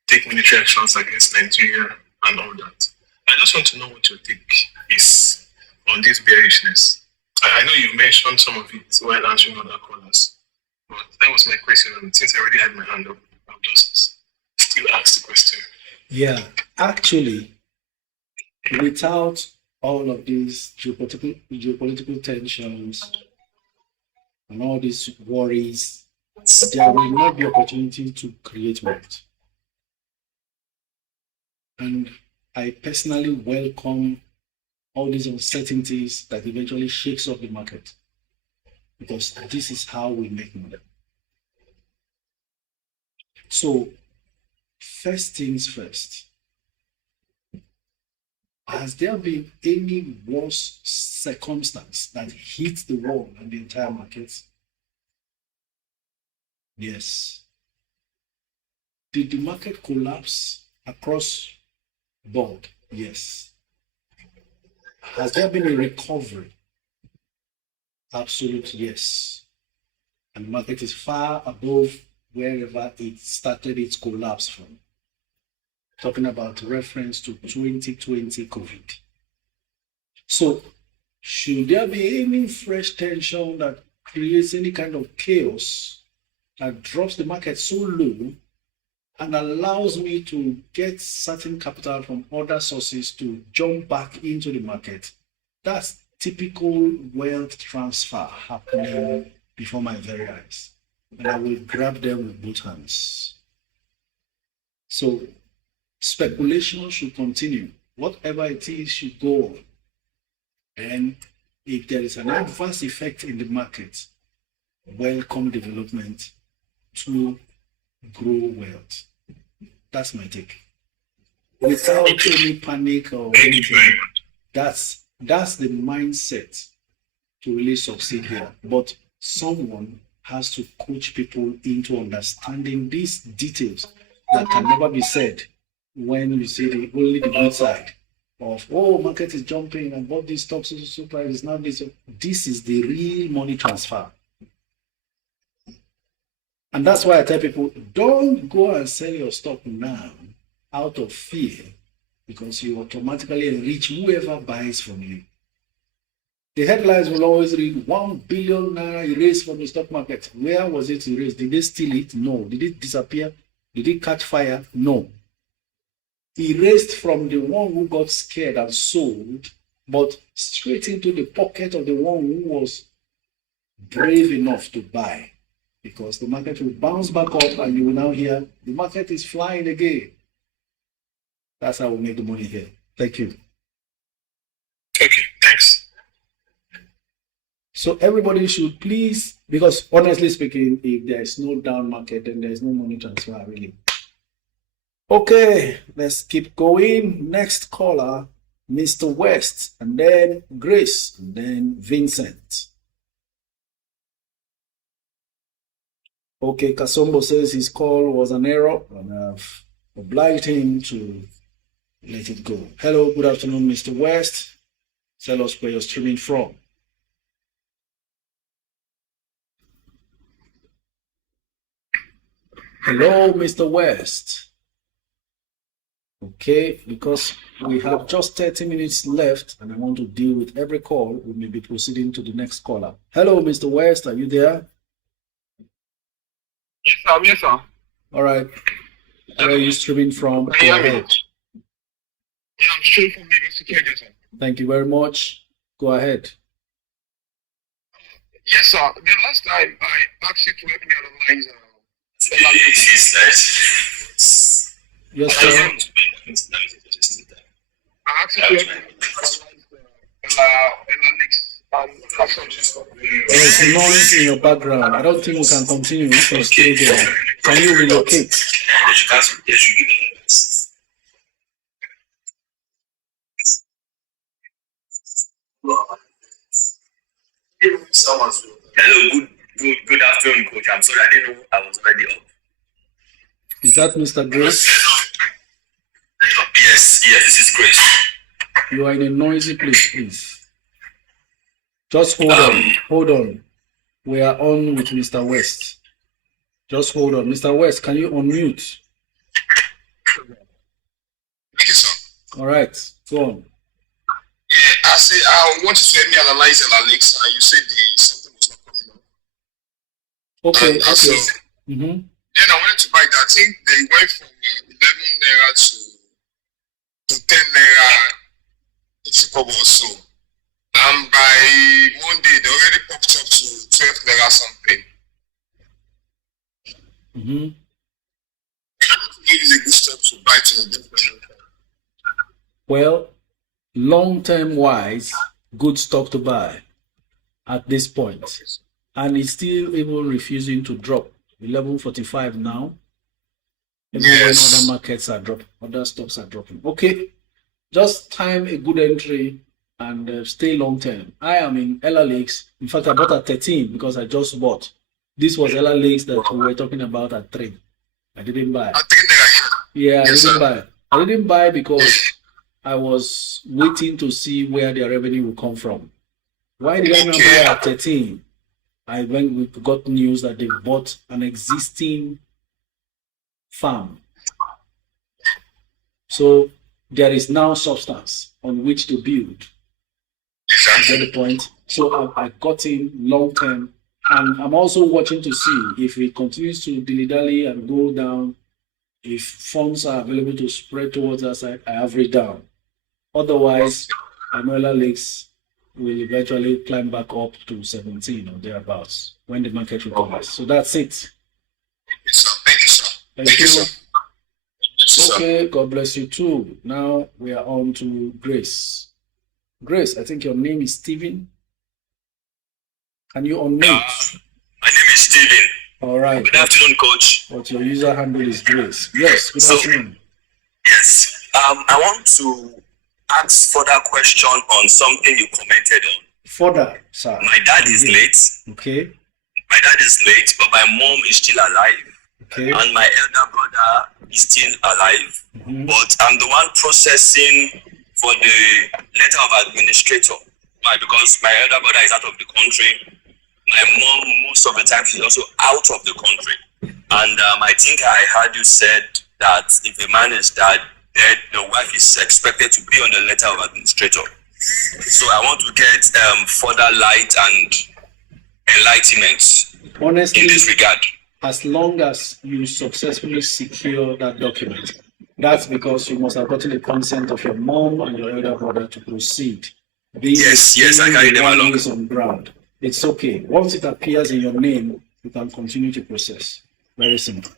take military actions against Nigeria and all that. I just want to know what your take is on this bearishness. I know you mentioned some of it while answering other callers, but that was my question. And since I already had my hand up, I'll just still ask the question. Yeah, actually, without all of these geopolitical tensions and all these worries, there will not be opportunity to create wealth. And I personally welcome all these uncertainties that eventually shakes up the market, because this is how we make money. So, first things first, has there been any worse circumstance that hit the world and the entire market? Yes. Did the market collapse across board? Yes. Has there been a recovery? Absolutely yes. And the market is far above wherever it started its collapse from. Talking about reference to 2020 COVID. So, should there be any fresh tension that creates any kind of chaos that drops the market so low and allows me to get certain capital from other sources to jump back into the market? That's typical wealth transfer happening before my very eyes. And I will grab them with both hands. So, speculation should continue. Whatever it is should go on. And if there is an adverse effect in the market, welcome development to grow wealth. That's my take. Without any panic or anything, that's the mindset to really succeed here. But someone has to coach people into understanding these details that can never be said when you see only the good side of, oh, market is jumping and bought this stock, so price is now this. This is the real money transfer. And that's why I tell people, don't go and sell your stock now out of fear, because you automatically enrich whoever buys from you. The headlines will always read 1 billion naira erased from the stock market. Where was it erased? Did they steal it? No. Did it disappear? Did it catch fire? No. Erased from the one who got scared and sold, but straight into the pocket of the one who was brave enough to buy. Because the market will bounce back up and you will now hear the market is flying again. That's how we make the money here. Thank you. Okay, thanks. So everybody should please, because honestly speaking, if there is no down market, then there is no money transfer really. Okay, let's keep going. Next caller, Mr. West, and then Grace, and then Vincent. Okay, Kasombo says his call was an error, and I've obliged him to let it go. Hello, good afternoon, Mr. West. Tell us where you're streaming from. Hello, Mr. West. Okay, because we have just 30 minutes left and I want to deal with every call, we may be proceeding to the next caller. Hello, Mr. West, are you there? Yes, sir. Yes, sir. All right. Where are you streaming from? Go ahead. Yeah, I'm straight from Lagos to Kenya, sir. Thank you very much. Go ahead. Yes, sir. The last time I asked you to help me analyze Yes, sir. I asked you to help me analyze There's noise in your background. I don't think we can continue if you stay there. Can you relocate? Hello, good afternoon, coach. I'm sorry, I didn't know I was already up. Is that Mr. Grace? Yes, this is Grace. You are in a noisy place, please. Just hold on. We are on with Mr. West. Just hold on. Mr. West, can you unmute? Thank you, sir. All right, go on. Yeah, I say I wanted to help me analyze Alex, and you said something was not coming up. Okay, And okay. so, Mm-hmm. then I wanted to buy that. I think they went from 11 naira to 10 naira in Super Bowl or so. And by Monday, they already popped up to 12 naira something. Mm-hmm. It is a good step to buy to the different. Well, long-term wise, good stock to buy at this point. And it's still even refusing to drop. 11.45 now. Even when other markets are dropping, other stocks are dropping. Okay, just time a good entry and stay long term. I am in Ella Lakes. In fact, I bought at 13 because I just bought. This was Ella Lakes that we were talking about at 3. I didn't buy. Yeah, I didn't buy. I didn't buy because I was waiting to see where their revenue will come from. Why did I not buy at 13? When we got news that they bought an existing farm. So there is now substance on which to build. You get the point? So I got in long term, and I'm also watching to see if it continues to dilly-dally and go down. If funds are available to spread towards us, I average down. Otherwise, Anuela Lakes will eventually climb back up to 17 or thereabouts when the market recovers. So that's it. Thank you, sir. Thank you. Sir. Okay, God bless you too. Now we are on to Grace. Grace, I think your name is Stephen. Can you unmute? My name is Steven. All right. Good afternoon, coach. But your user handle is Grace. Yes, good afternoon. Yes. I want to ask further question on something you commented on. Further, sir. My dad is late. Okay. My dad is late, but my mom is still alive. Okay. And my elder brother is still alive. But I'm the one processing for the letter of administrator. Why? Because my elder brother is out of the country. My mom, most of the time, she's also out of the country. And I think I heard you said that if a man is dead, the wife is expected to be on the letter of administrator. So I want to get further light and enlightenment Honestly, in this regard. as long as you successfully secure that document, that's because you must have gotten the consent of your mom and your elder brother to proceed. Yes, I carry them along. On ground. It's okay. Once it appears in your name, you can continue to process. Very simple.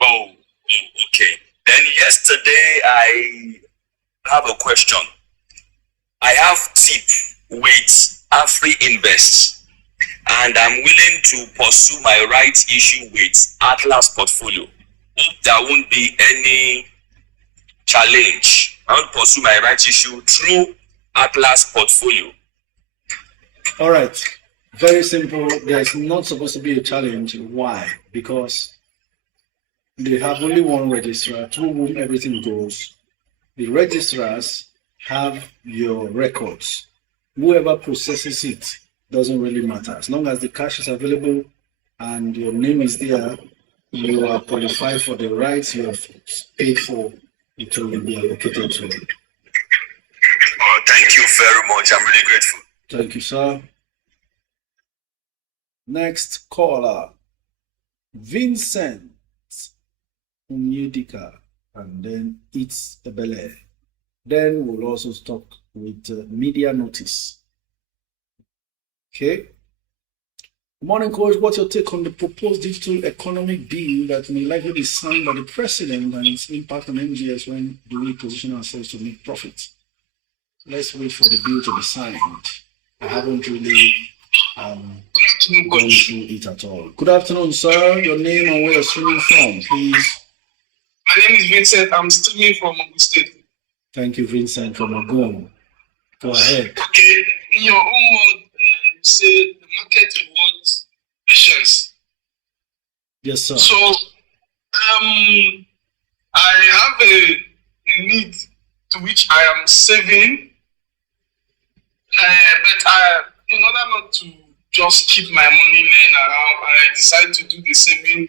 Oh, okay. Then yesterday I have a question. I have tip with Afri Invest, and I'm willing to pursue my rights issue with Atlas Portfolio. Hope there won't be any challenge. I want to pursue my rights issue through Atlas Portfolio. All right. Very simple. There's not supposed to be a challenge. Why? Because they have only one registrar through whom everything goes. The registrars have your records. Whoever processes it doesn't really matter. As long as the cash is available and your name is there, you are qualified for the rights you have paid for, it will be allocated to you. Oh, thank you very much. I'm really grateful. Thank you, sir. Next caller, Vincent Unyedika, and then it's Ebele. Then we'll also talk with media notice. Okay. Good morning, Coach. What's your take on the proposed digital economic bill that may likely be signed by the president and its impact on NGS? When do we position ourselves to make profits? Let's wait for the bill to be signed. I haven't really gone through it at all. Good afternoon, sir. Your name and where you're streaming from, please. My name is Vincent. I'm streaming from Ogun State. Thank you, Vincent from Ogun. Go ahead. Okay, in your own word, you say the market rewards patience. Yes, sir. So, I have a need to which I am saving, but in order not to just keep my money laying around, I decided to do the saving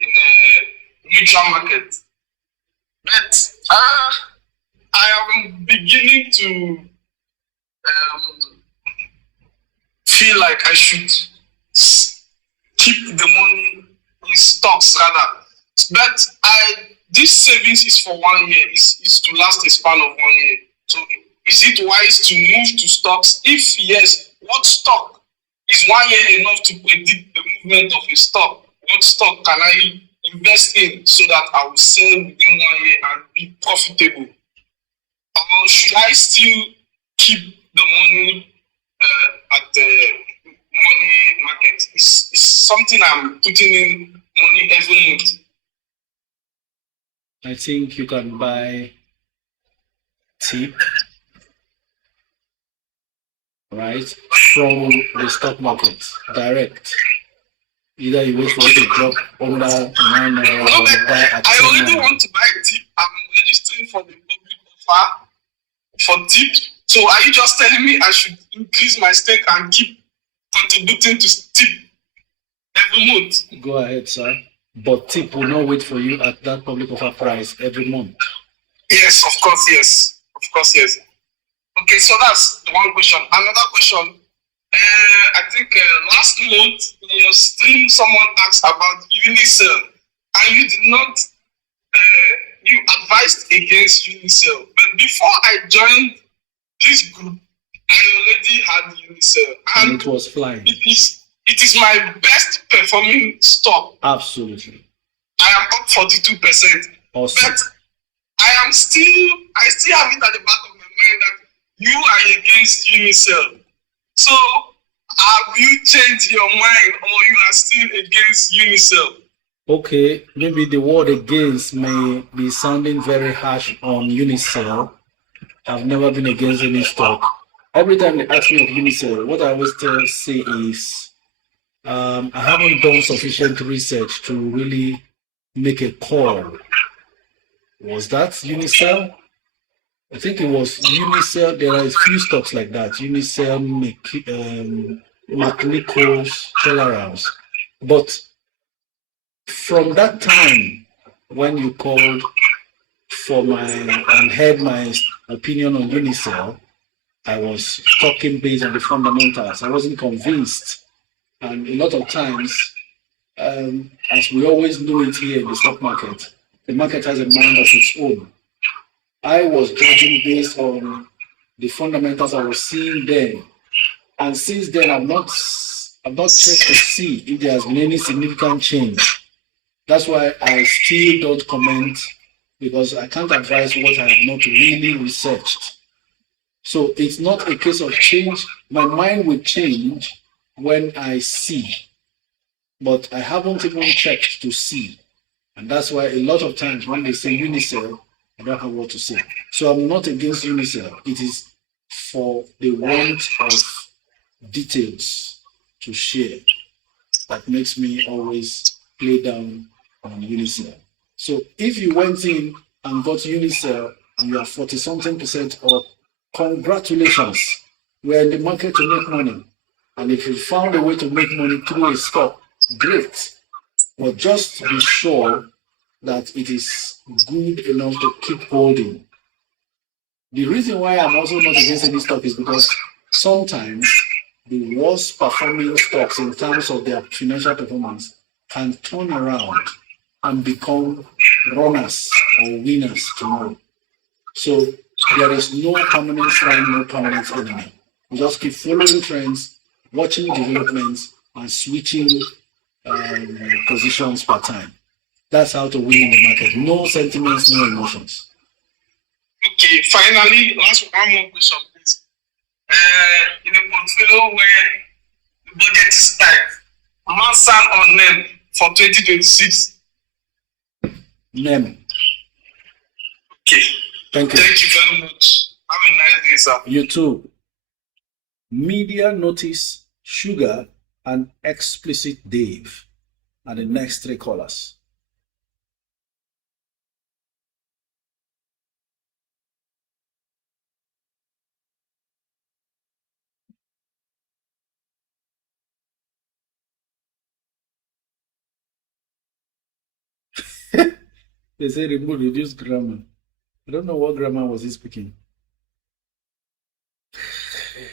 in a mutual market. But I am beginning to feel like I should keep the money in stocks rather. But this savings is for 1 year, is to last a span of 1 year. So is it wise to move to stocks? If yes, what stock is 1 year enough to predict the movement of a stock? What stock can I invest in so that I will sell within 1 year and be profitable? Or should I still keep the money at the money market? It's something I'm putting in money every month. I think you can buy tip, right, from the stock market direct. Either you wait for it to drop under 9 naira. No, I already want to buy tip. I'm registering for the public offer for tip. So are you just telling me I should increase my stake and keep contributing to tip every month? Go ahead, sir. But tip will not wait for you at that public offer price every month. Yes, of course, yes. Of course, yes. Okay, so that's the one question. Another question. I think last month in your stream, someone asked about Unicell, and you did not, you advised against Unicell. But before I joined this group, I already had Unicell, and it was flying. It is my best performing stock. Absolutely. I am up 42%. Awesome. But I still have it at the back of my mind that you are against Unicell. So have you changed your mind, or you are still against Unicell? Okay, maybe the word against may be sounding very harsh on Unicell. I've never been against any stock. Every time they ask me of Unicell, what I always say is I haven't done sufficient research to really make a call. Was that Unicell? I think it was Unicell. There are a few stocks like that. Unicell, McNichols, Tellarams. But from that time, when you called for and heard my opinion on Unicell, I was talking based on the fundamentals. I wasn't convinced. And a lot of times, as we always do it here in the stock market, the market has a mind of its own. I was judging based on the fundamentals I was seeing then. And since then, I've not checked to see if there has been any significant change. That's why I still don't comment, because I can't advise what I have not really researched. So it's not a case of change. My mind will change when I see, but I haven't even checked to see. And that's why a lot of times when they say Unicell, I don't have what to say. So I'm not against Unicell. It is for the want of details to share that makes me always play down on Unicell. So if you went in and got Unicell You are 40 something percent up. Congratulations. We're in the market to make money. And if you found a way to make money through a stock, great. But just be sure that it is good enough to keep holding. The reason why I'm also not against any stock is because sometimes the worst performing stocks in terms of their financial performance can turn around and become runners or winners tomorrow. So there is no permanent friend, no permanent enemy. You just keep following trends, watching developments, and switching positions per time. That's how to win in the market. No sentiments, no emotions. Okay, finally, last one more question, please. In a portfolio where the budget is tight, Mansan or NEM for 2026? NEM. Okay. Thank you. Thank you very much. Have a nice day, sir. You too. Media notice, Sugar, and Explicit Dave are the next three callers. They say remove, reduce grammar. I don't know what grammar was he speaking.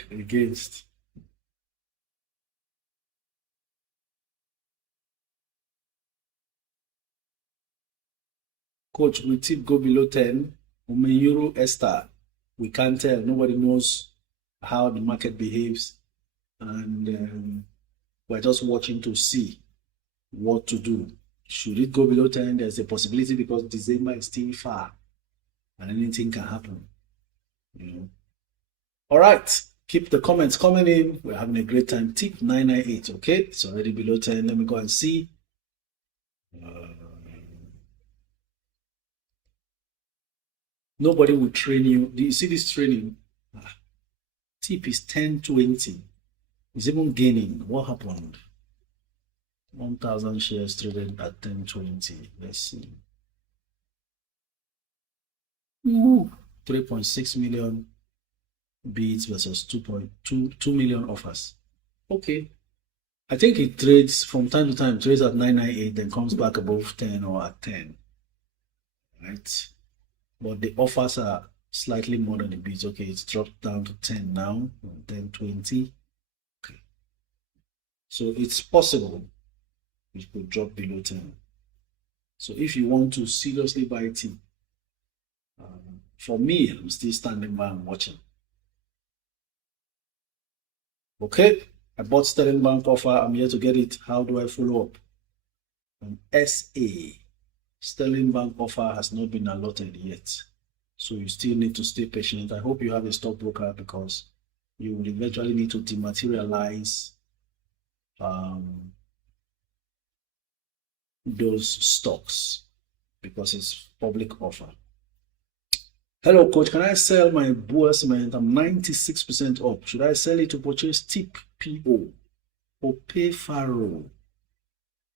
Against. Coach, we tip go below 10. Euro Esther. We can't tell. Nobody knows how the market behaves. And we're just watching to see what to do. Should it go below 10? There's a possibility because December is still far and anything can happen. You know. All right. Keep the comments coming in. We're having a great time. Tip 998. Okay. It's already below 10. Let me go and see. Nobody will train you. Do you see this training? Tip is 1020. It's even gaining. What happened? 1,000 shares traded at 1020. Let's see. 3.6 million bids versus 2 million offers. Okay. I think it trades from time to time, trades at 998, then comes back above 10 or at 10. Right? But the offers are slightly more than the bids. Okay, it's dropped down to 10 now, 1020. Okay. So it's possible it could drop below 10. So if you want to seriously buy T, for me, I'm still standing by and watching. Okay, I bought Sterling Bank offer. I'm here to get it. How do I follow up? SA, Sterling Bank offer has not been allotted yet. So you still need to stay patient. I hope you have a stockbroker because you will eventually need to dematerialize those stocks because it's public offer. Hello, coach. Can I sell my Boer cement? I'm 96% up. Should I sell it to purchase TIP PO or pay Faro?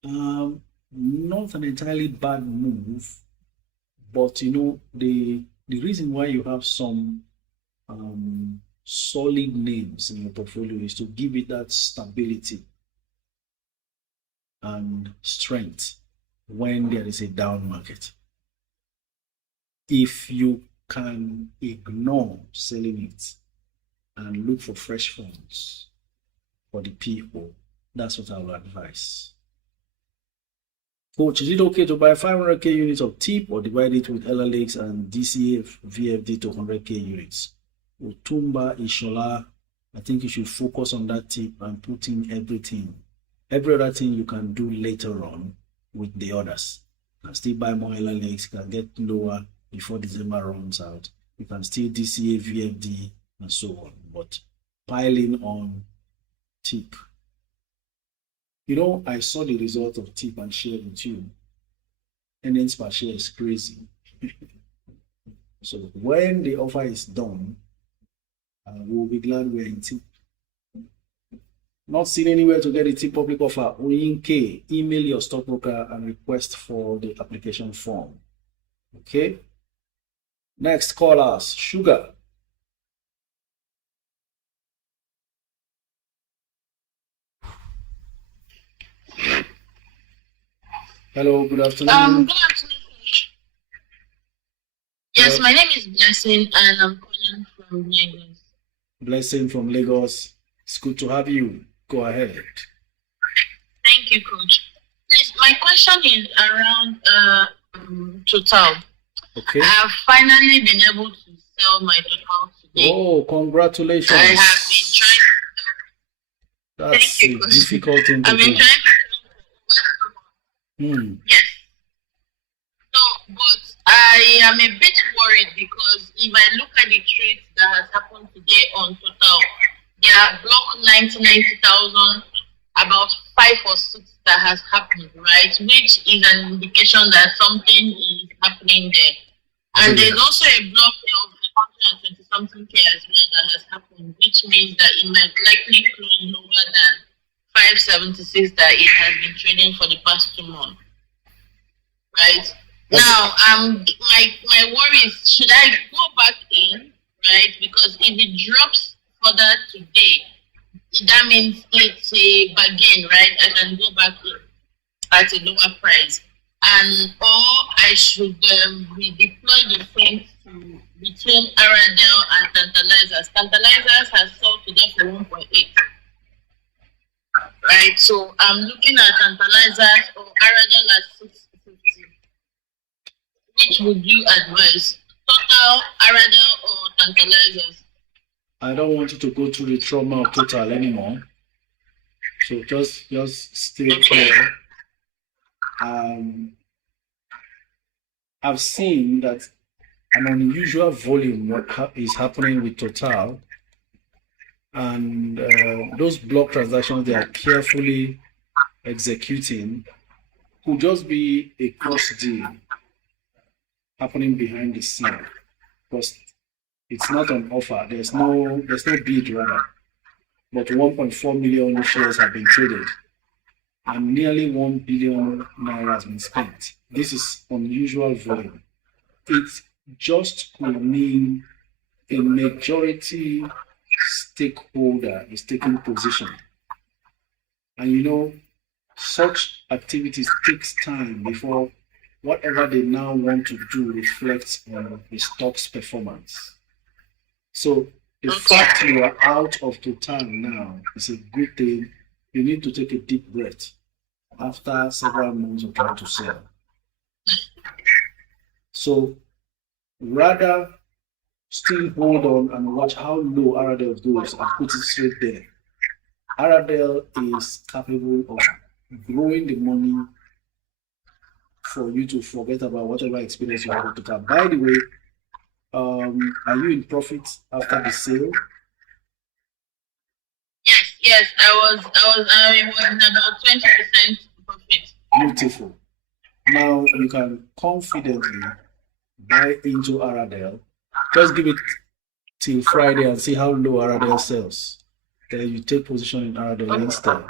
Not an entirely bad move, but you know the reason why you have some solid names in your portfolio is to give it that stability and strength when there is a down market. If you can ignore selling it and look for fresh funds for the PO, that's what I will advise. Coach, is it okay to buy 500k units of TIP or divide it with LLX and DCA VFD to 100k units? Otumba Ishola, I think you should focus on that TIP and put in everything. Every other thing you can do later on with the others. You can still buy more LLX, you can get lower before December runs out. You can still DCA VFD and so on. But piling on TIP. You know, I saw the result of TIP and shared with you. Earnings per share is crazy. So when the offer is done, we'll be glad we're in TIP. Not seen anywhere to get a TIP public offer. Oyinke, email your stockbroker and request for the application form. Okay? Next callers, Sugar. Hello, good afternoon. Good afternoon. Yes, my name is Blessing and I'm calling from Lagos. Blessing from Lagos. It's good to have you. Go ahead. Thank you, Coach. Please, my question is around Total. Okay. I've finally been able to sell my Total today. Oh, congratulations. I have been trying. That's Thank you, a Coach. difficult thing to I've been do. trying to sell for over 2 months. Yes. So, but I am a bit worried because if I look at the trades that has happened today on Total, there are block 90,000, about 5 or 6 that has happened, right? Which is an indication that something is happening there. And there's also a block of 120 something K as well that has happened, which means that it might likely close lower than 576 that it has been trading for the past 2 months, right? Now, my worry is, should I go back in, right? Because if it drops further today, that means it's a bargain, right? I can go back in at a lower price, or I should redeploy the funds between Aradel and Tantalizers. Tantalizers has sold today for 1.8, right? So I'm looking at Tantalizers or Aradel at 650. Which would you advise? Total, Aradel, or Tantalizers? I don't want you to go through the trauma of Total anymore. So just stay clear. I've seen that an unusual volume is happening with Total, and those block transactions they are carefully executing could just be a cross deal happening behind the scene, because it's not on offer. There's no bid rather, but 1.4 million shares have been traded, and nearly 1 billion naira has been spent. This is unusual volume. It just could mean a majority stakeholder is taking position, and such activities takes time before whatever they now want to do reflects on the stock's performance. So the fact you are out of Total now is a good thing. You need to take a deep breath after several months of trying to sell. So rather still hold on and watch how low Aradel goes and put it straight there. Aradel is capable of growing the money for you to forget about whatever experience you have with Total. By the way, are you in profit after the sale? Yes, I was in about 20% profit. Beautiful. Now you can confidently buy into Aradel. Just give it till Friday and see how low Aradel sells. Then you take position in Aradel instead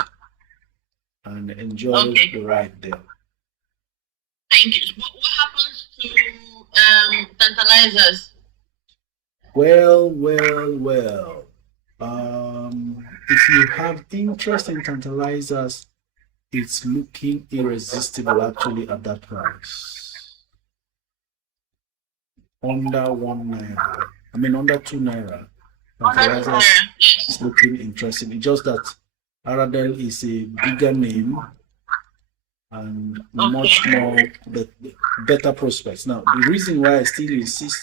and enjoy the ride there. Thank you. What happens to Tantalizers? Well. If you have interest in Tantalizers, it's looking irresistible actually at that price. Under 1 naira. I mean under 2 naira. Tantalizers is looking interesting. It's just that Aradel is a bigger name and much more better prospects. Now, the reason why I still insist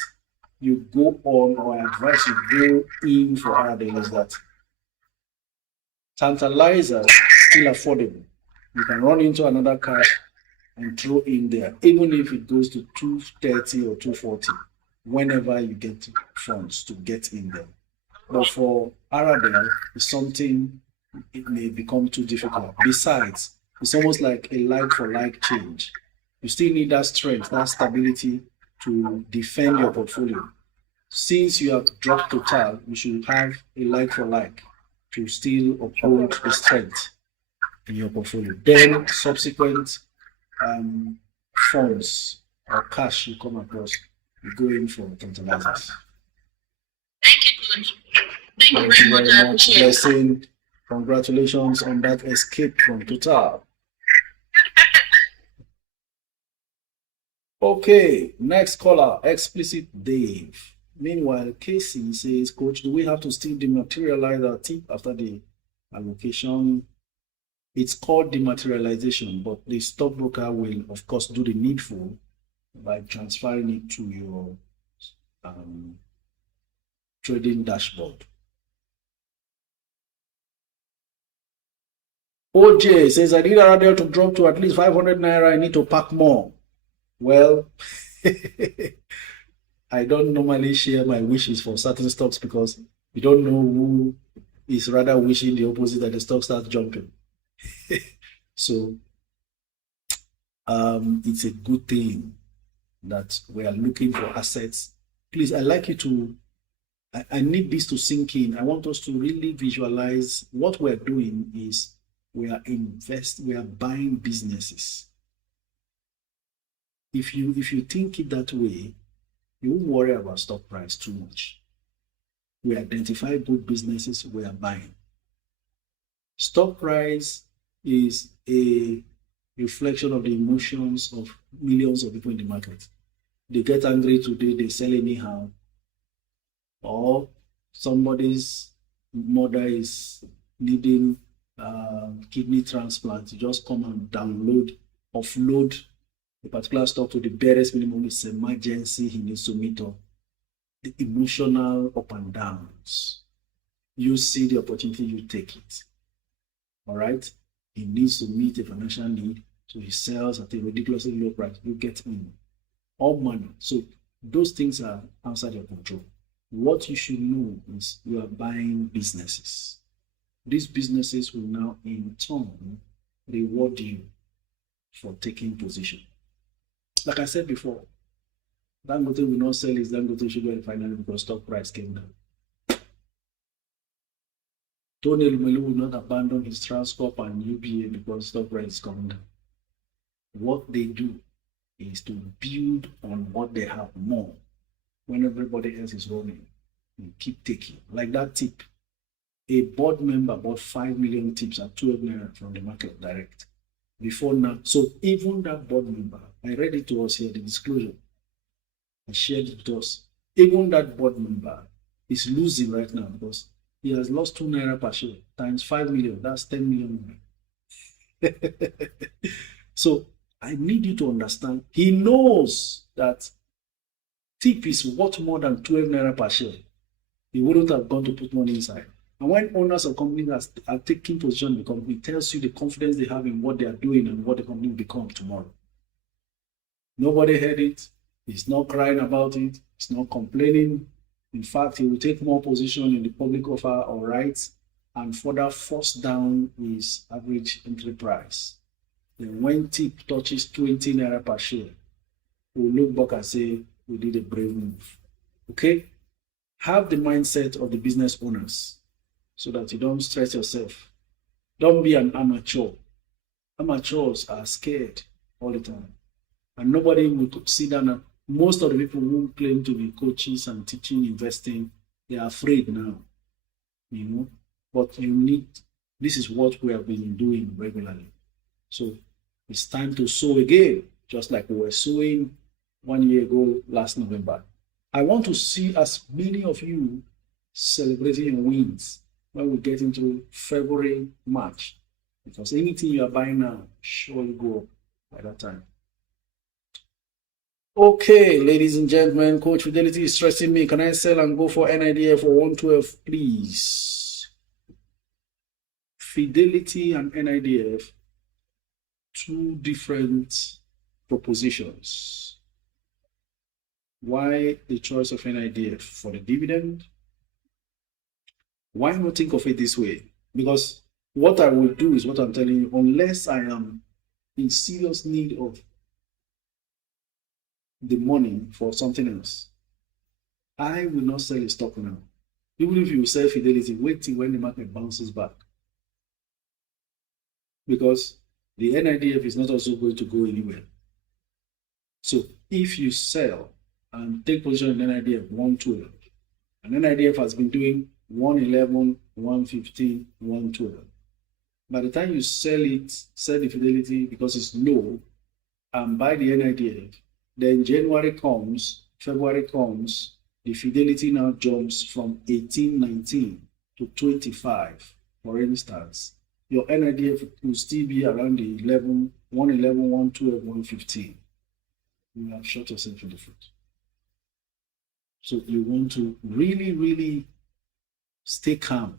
you go on, or I advise you go in for Aradel, is that Tantalizers still affordable. You can run into another cash and throw in there, even if it goes to 230 or 240, whenever you get funds to get in there. But for Aradel, it's something, it may become too difficult. Besides, it's almost like a like-for-like change. You still need that strength, that stability to defend your portfolio. Since you have dropped Total, you should have a like-for-like to still uphold the strength in your portfolio. Then subsequent funds or cash you come across, we go in for tantalizers. Thank you, Coach. Thank you very much. I appreciate it. Blessing. Congratulations on that escape from Total. Okay, next caller, Explicit Dave. Meanwhile, Casey says, Coach, do we have to still dematerialize our tip after the allocation? It's called dematerialization, but the stockbroker will, of course, do the needful by transferring it to your trading dashboard. OJ says, I need a radio to drop to at least 500 naira. I need to pack more. Well, I don't normally share my wishes for certain stocks because you don't know who is rather wishing the opposite that the stock starts jumping. So it's a good thing that we are looking for assets. Please, I'd like you to, I need this to sink in. I want us to really visualize what we're doing is we are buying businesses. If you think it that way, you won't worry about stock price too much. We identify good businesses we are buying. Stock price is a reflection of the emotions of millions of people in the market. They get angry today, they sell anyhow. Or somebody's mother is needing kidney transplant. You just come and offload a particular stock to the barest minimum. It's an emergency, he needs to meet up. The emotional up and downs. You see the opportunity, you take it. All right? He needs to meet a financial need, so he sells at a ridiculously low price. You get in. All money. So those things are outside your control. What you should know is you are buying businesses. These businesses will now in turn reward you for taking position. Like I said before, Dangote will not sell his Dangote sugar refinery because stock price came down. Tony Lumelu will not abandon his Transcorp and UBA because stock price is coming down. What they do is to build on what they have more when everybody else is running. You keep taking. Like that tip. A board member bought 5 million tips at 12 naira from the market direct. Before now, so even that board member, I read it to us here, the disclosure. I shared it to us. Even that board member is losing right now because he has lost 2 naira per share times 5 million. That's 10 million. So I need you to understand. He knows that tip is worth more than 12 naira per share. He wouldn't have gone to put money inside. And when owners of companies are taking position in the company, it tells you the confidence they have in what they are doing and what the company will become tomorrow. Nobody heard it. He's not crying about it. He's not complaining. In fact, he will take more position in the public offer or rights and further force down his average entry price. Then when tip touches 20 naira per share, we'll look back and say, we did a brave move. Okay? Have the mindset of the business owners so that you don't stress yourself. Don't be an amateur. Amateurs are scared all the time. And nobody will sit down. And most of the people who claim to be coaches and teaching investing, they are afraid now. You know? But you need, this is what we have been doing regularly. So it's time to sow again, just like we were sowing 1 year ago last November. I want to see as many of you celebrating your wins when we get into February, March, because anything you are buying now surely go up by that time. Okay, ladies and gentlemen, Coach Fidelity is stressing me. Can I sell and go for NIDF for 112, please? Fidelity and NIDF, two different propositions. Why the choice of NIDF? For the dividend? Why not think of it this way? Because what I will do is what I'm telling you, unless I am in serious need of the money for something else, I will not sell a stock now. Even if you sell Fidelity, wait till when the market bounces back. Because the NIDF is not also going to go anywhere. So if you sell, and take position in NIDF 112. And NIDF has been doing 111, 115, 112. By the time you sell it, sell the fidelity because it's low, and buy the NIDF, then January comes, February comes, the fidelity now jumps from 18, 19 to 25, for instance. Your NIDF will still be around the 111, 112, 115. You have shot yourself in the foot. So you want to really, really stay calm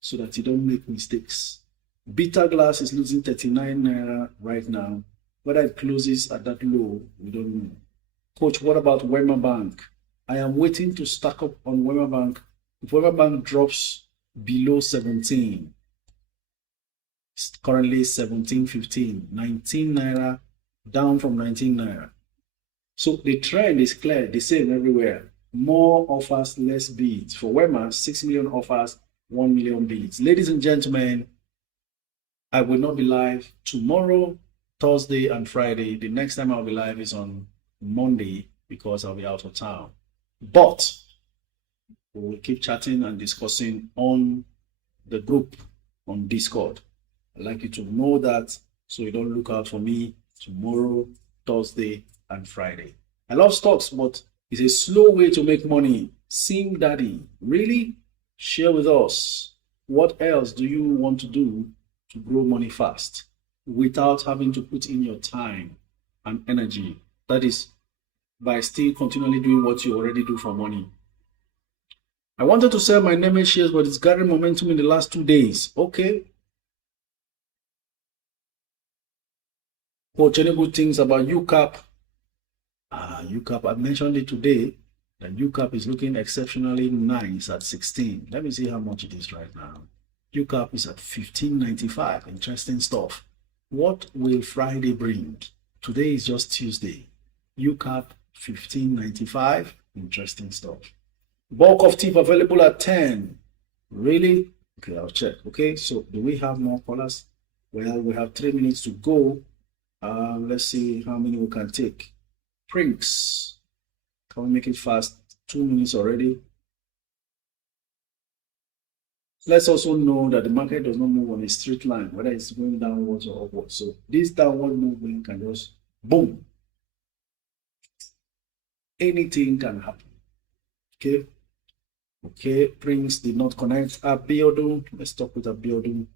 so that you don't make mistakes. Beta Glass is losing 39 naira right now. Whether it closes at that low, we don't know. Coach, what about Wema Bank? I am waiting to stack up on Wema Bank. If Wema Bank drops below 17, it's currently 17.15, 19 naira, down from 19 naira. So the trend is clear, the same everywhere. More offers, less bids. For Wema, 6 million offers, 1 million bids. Ladies and gentlemen, I will not be live tomorrow, Thursday, and Friday. The next time I'll be live is on Monday because I'll be out of town. But we will keep chatting and discussing on the group on Discord. I'd like you to know that so you don't look out for me tomorrow, Thursday, and Friday. I love stocks, but it's a slow way to make money. Sim Daddy, really? Share with us. What else do you want to do to grow money fast without having to put in your time and energy? That is, by still continually doing what you already do for money. I wanted to sell my name shares, but it's gathering momentum in the last 2 days. Okay. Coach, any good things about UCAP? UCAP, I mentioned it today, that UCAP is looking exceptionally nice at 16. Let me see how much it is right now. UCAP is at 15.95. Interesting stuff. What will Friday bring? Today is just Tuesday. UCAP 15.95. Interesting stuff. Bulk of tip available at 10. Really? Okay, I'll check. Okay, so do we have more callers? Well, we have 3 minutes to go. Let's see how many we can take. Prinks. Can we make it fast? 2 minutes already. Let's also know that the market does not move on a straight line, whether it's going downwards or upwards. So this downward movement can just boom. Anything can happen. Okay. Okay. Prince did not connect. Abiodun. Let's talk with Abiodun.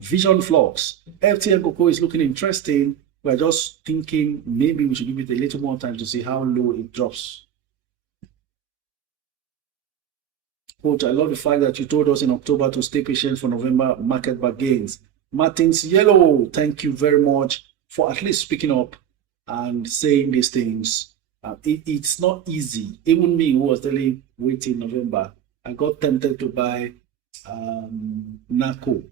Vision Flux. FTN Cocoa is looking interesting. We're just thinking maybe we should give it a little more time to see how low it drops. Coach, I love the fact that you told us in October to stay patient for November market back gains. Martins Yellow, thank you very much for at least speaking up and saying these things. It's not easy. Even me, who was telling wait in November, I got tempted to buy NACO.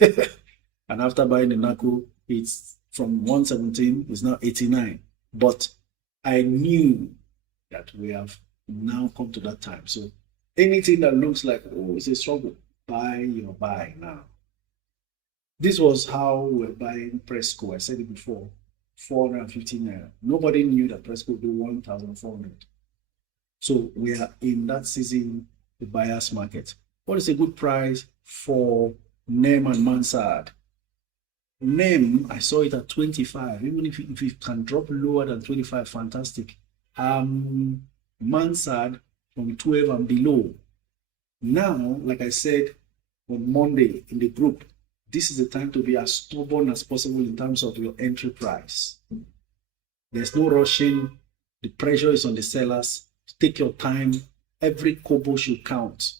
And after buying the NACO, it's from 117, it's now 89. But I knew that we have now come to that time. So anything that looks like, oh, it's a struggle, buy your buy now. This was how we're buying Presco. I said it before, 450 naira. Nobody knew that Presco would do 1,400. So we are in that season, the buyer's market. What is a good price for NEM and Mansard? NEM, I saw it at 25. Even if it can drop lower than 25, fantastic. Mansard from 12 and below. Now, like I said on Monday in the group, this is the time to be as stubborn as possible in terms of your entry price. There's no rushing. The pressure is on the sellers. Take your time. Every kobo should count.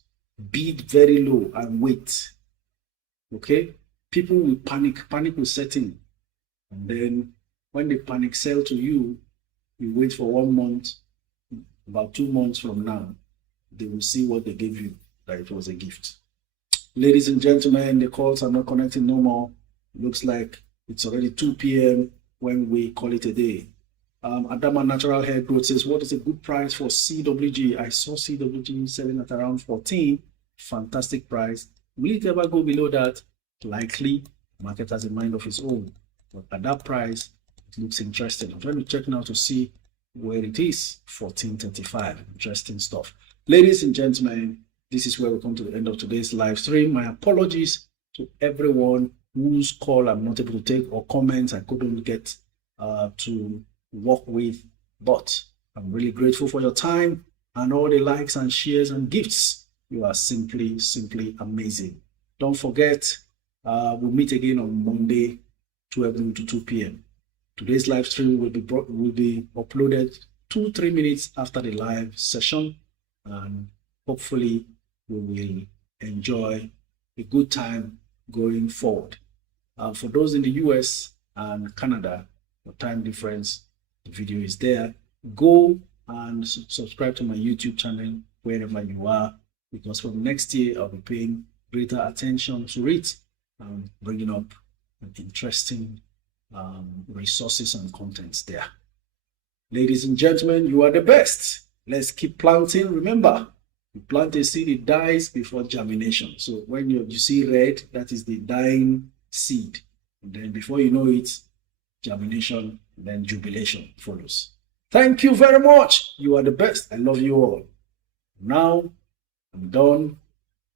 Bid very low and wait. Okay? People will panic. Panic will set in. And then when they panic sell to you, you wait for 1 month. About 2 months from now, they will see what they gave you, that it was a gift. Ladies and gentlemen, the calls are not connecting no more. Looks like it's already 2 p.m. when we call it a day. Adama Natural Hair Growth says, what is a good price for CWG? I saw CWG selling at around 14. Fantastic price. Will it ever go below that? Likely. Market has a mind of its own. But at that price, it looks interesting. I'm trying to check now to see where it is. 1435. Interesting stuff. Ladies and gentlemen, this is where we come to the end of today's live stream. My apologies to everyone whose call I'm not able to take or comments I couldn't get to work with, but I'm really grateful for your time and all the likes and shares and gifts. You are simply amazing. Don't forget, we'll meet again on Monday, 12 noon to 2 p.m. Today's live stream will be uploaded 2-3 minutes after the live session, and hopefully we will enjoy a good time going forward. For those in the US and Canada, for time difference, the video is there. Go and subscribe to my YouTube channel wherever you are, because from next year I'll be paying greater attention to it and bringing up interesting resources and contents there. Ladies and gentlemen, you are the best. Let's keep planting. Remember, you plant a seed, it dies before germination. So when you see red, that is the dying seed. And then before you know it, germination, then jubilation follows. Thank you very much. You are the best. I love you all. Now, I'm done.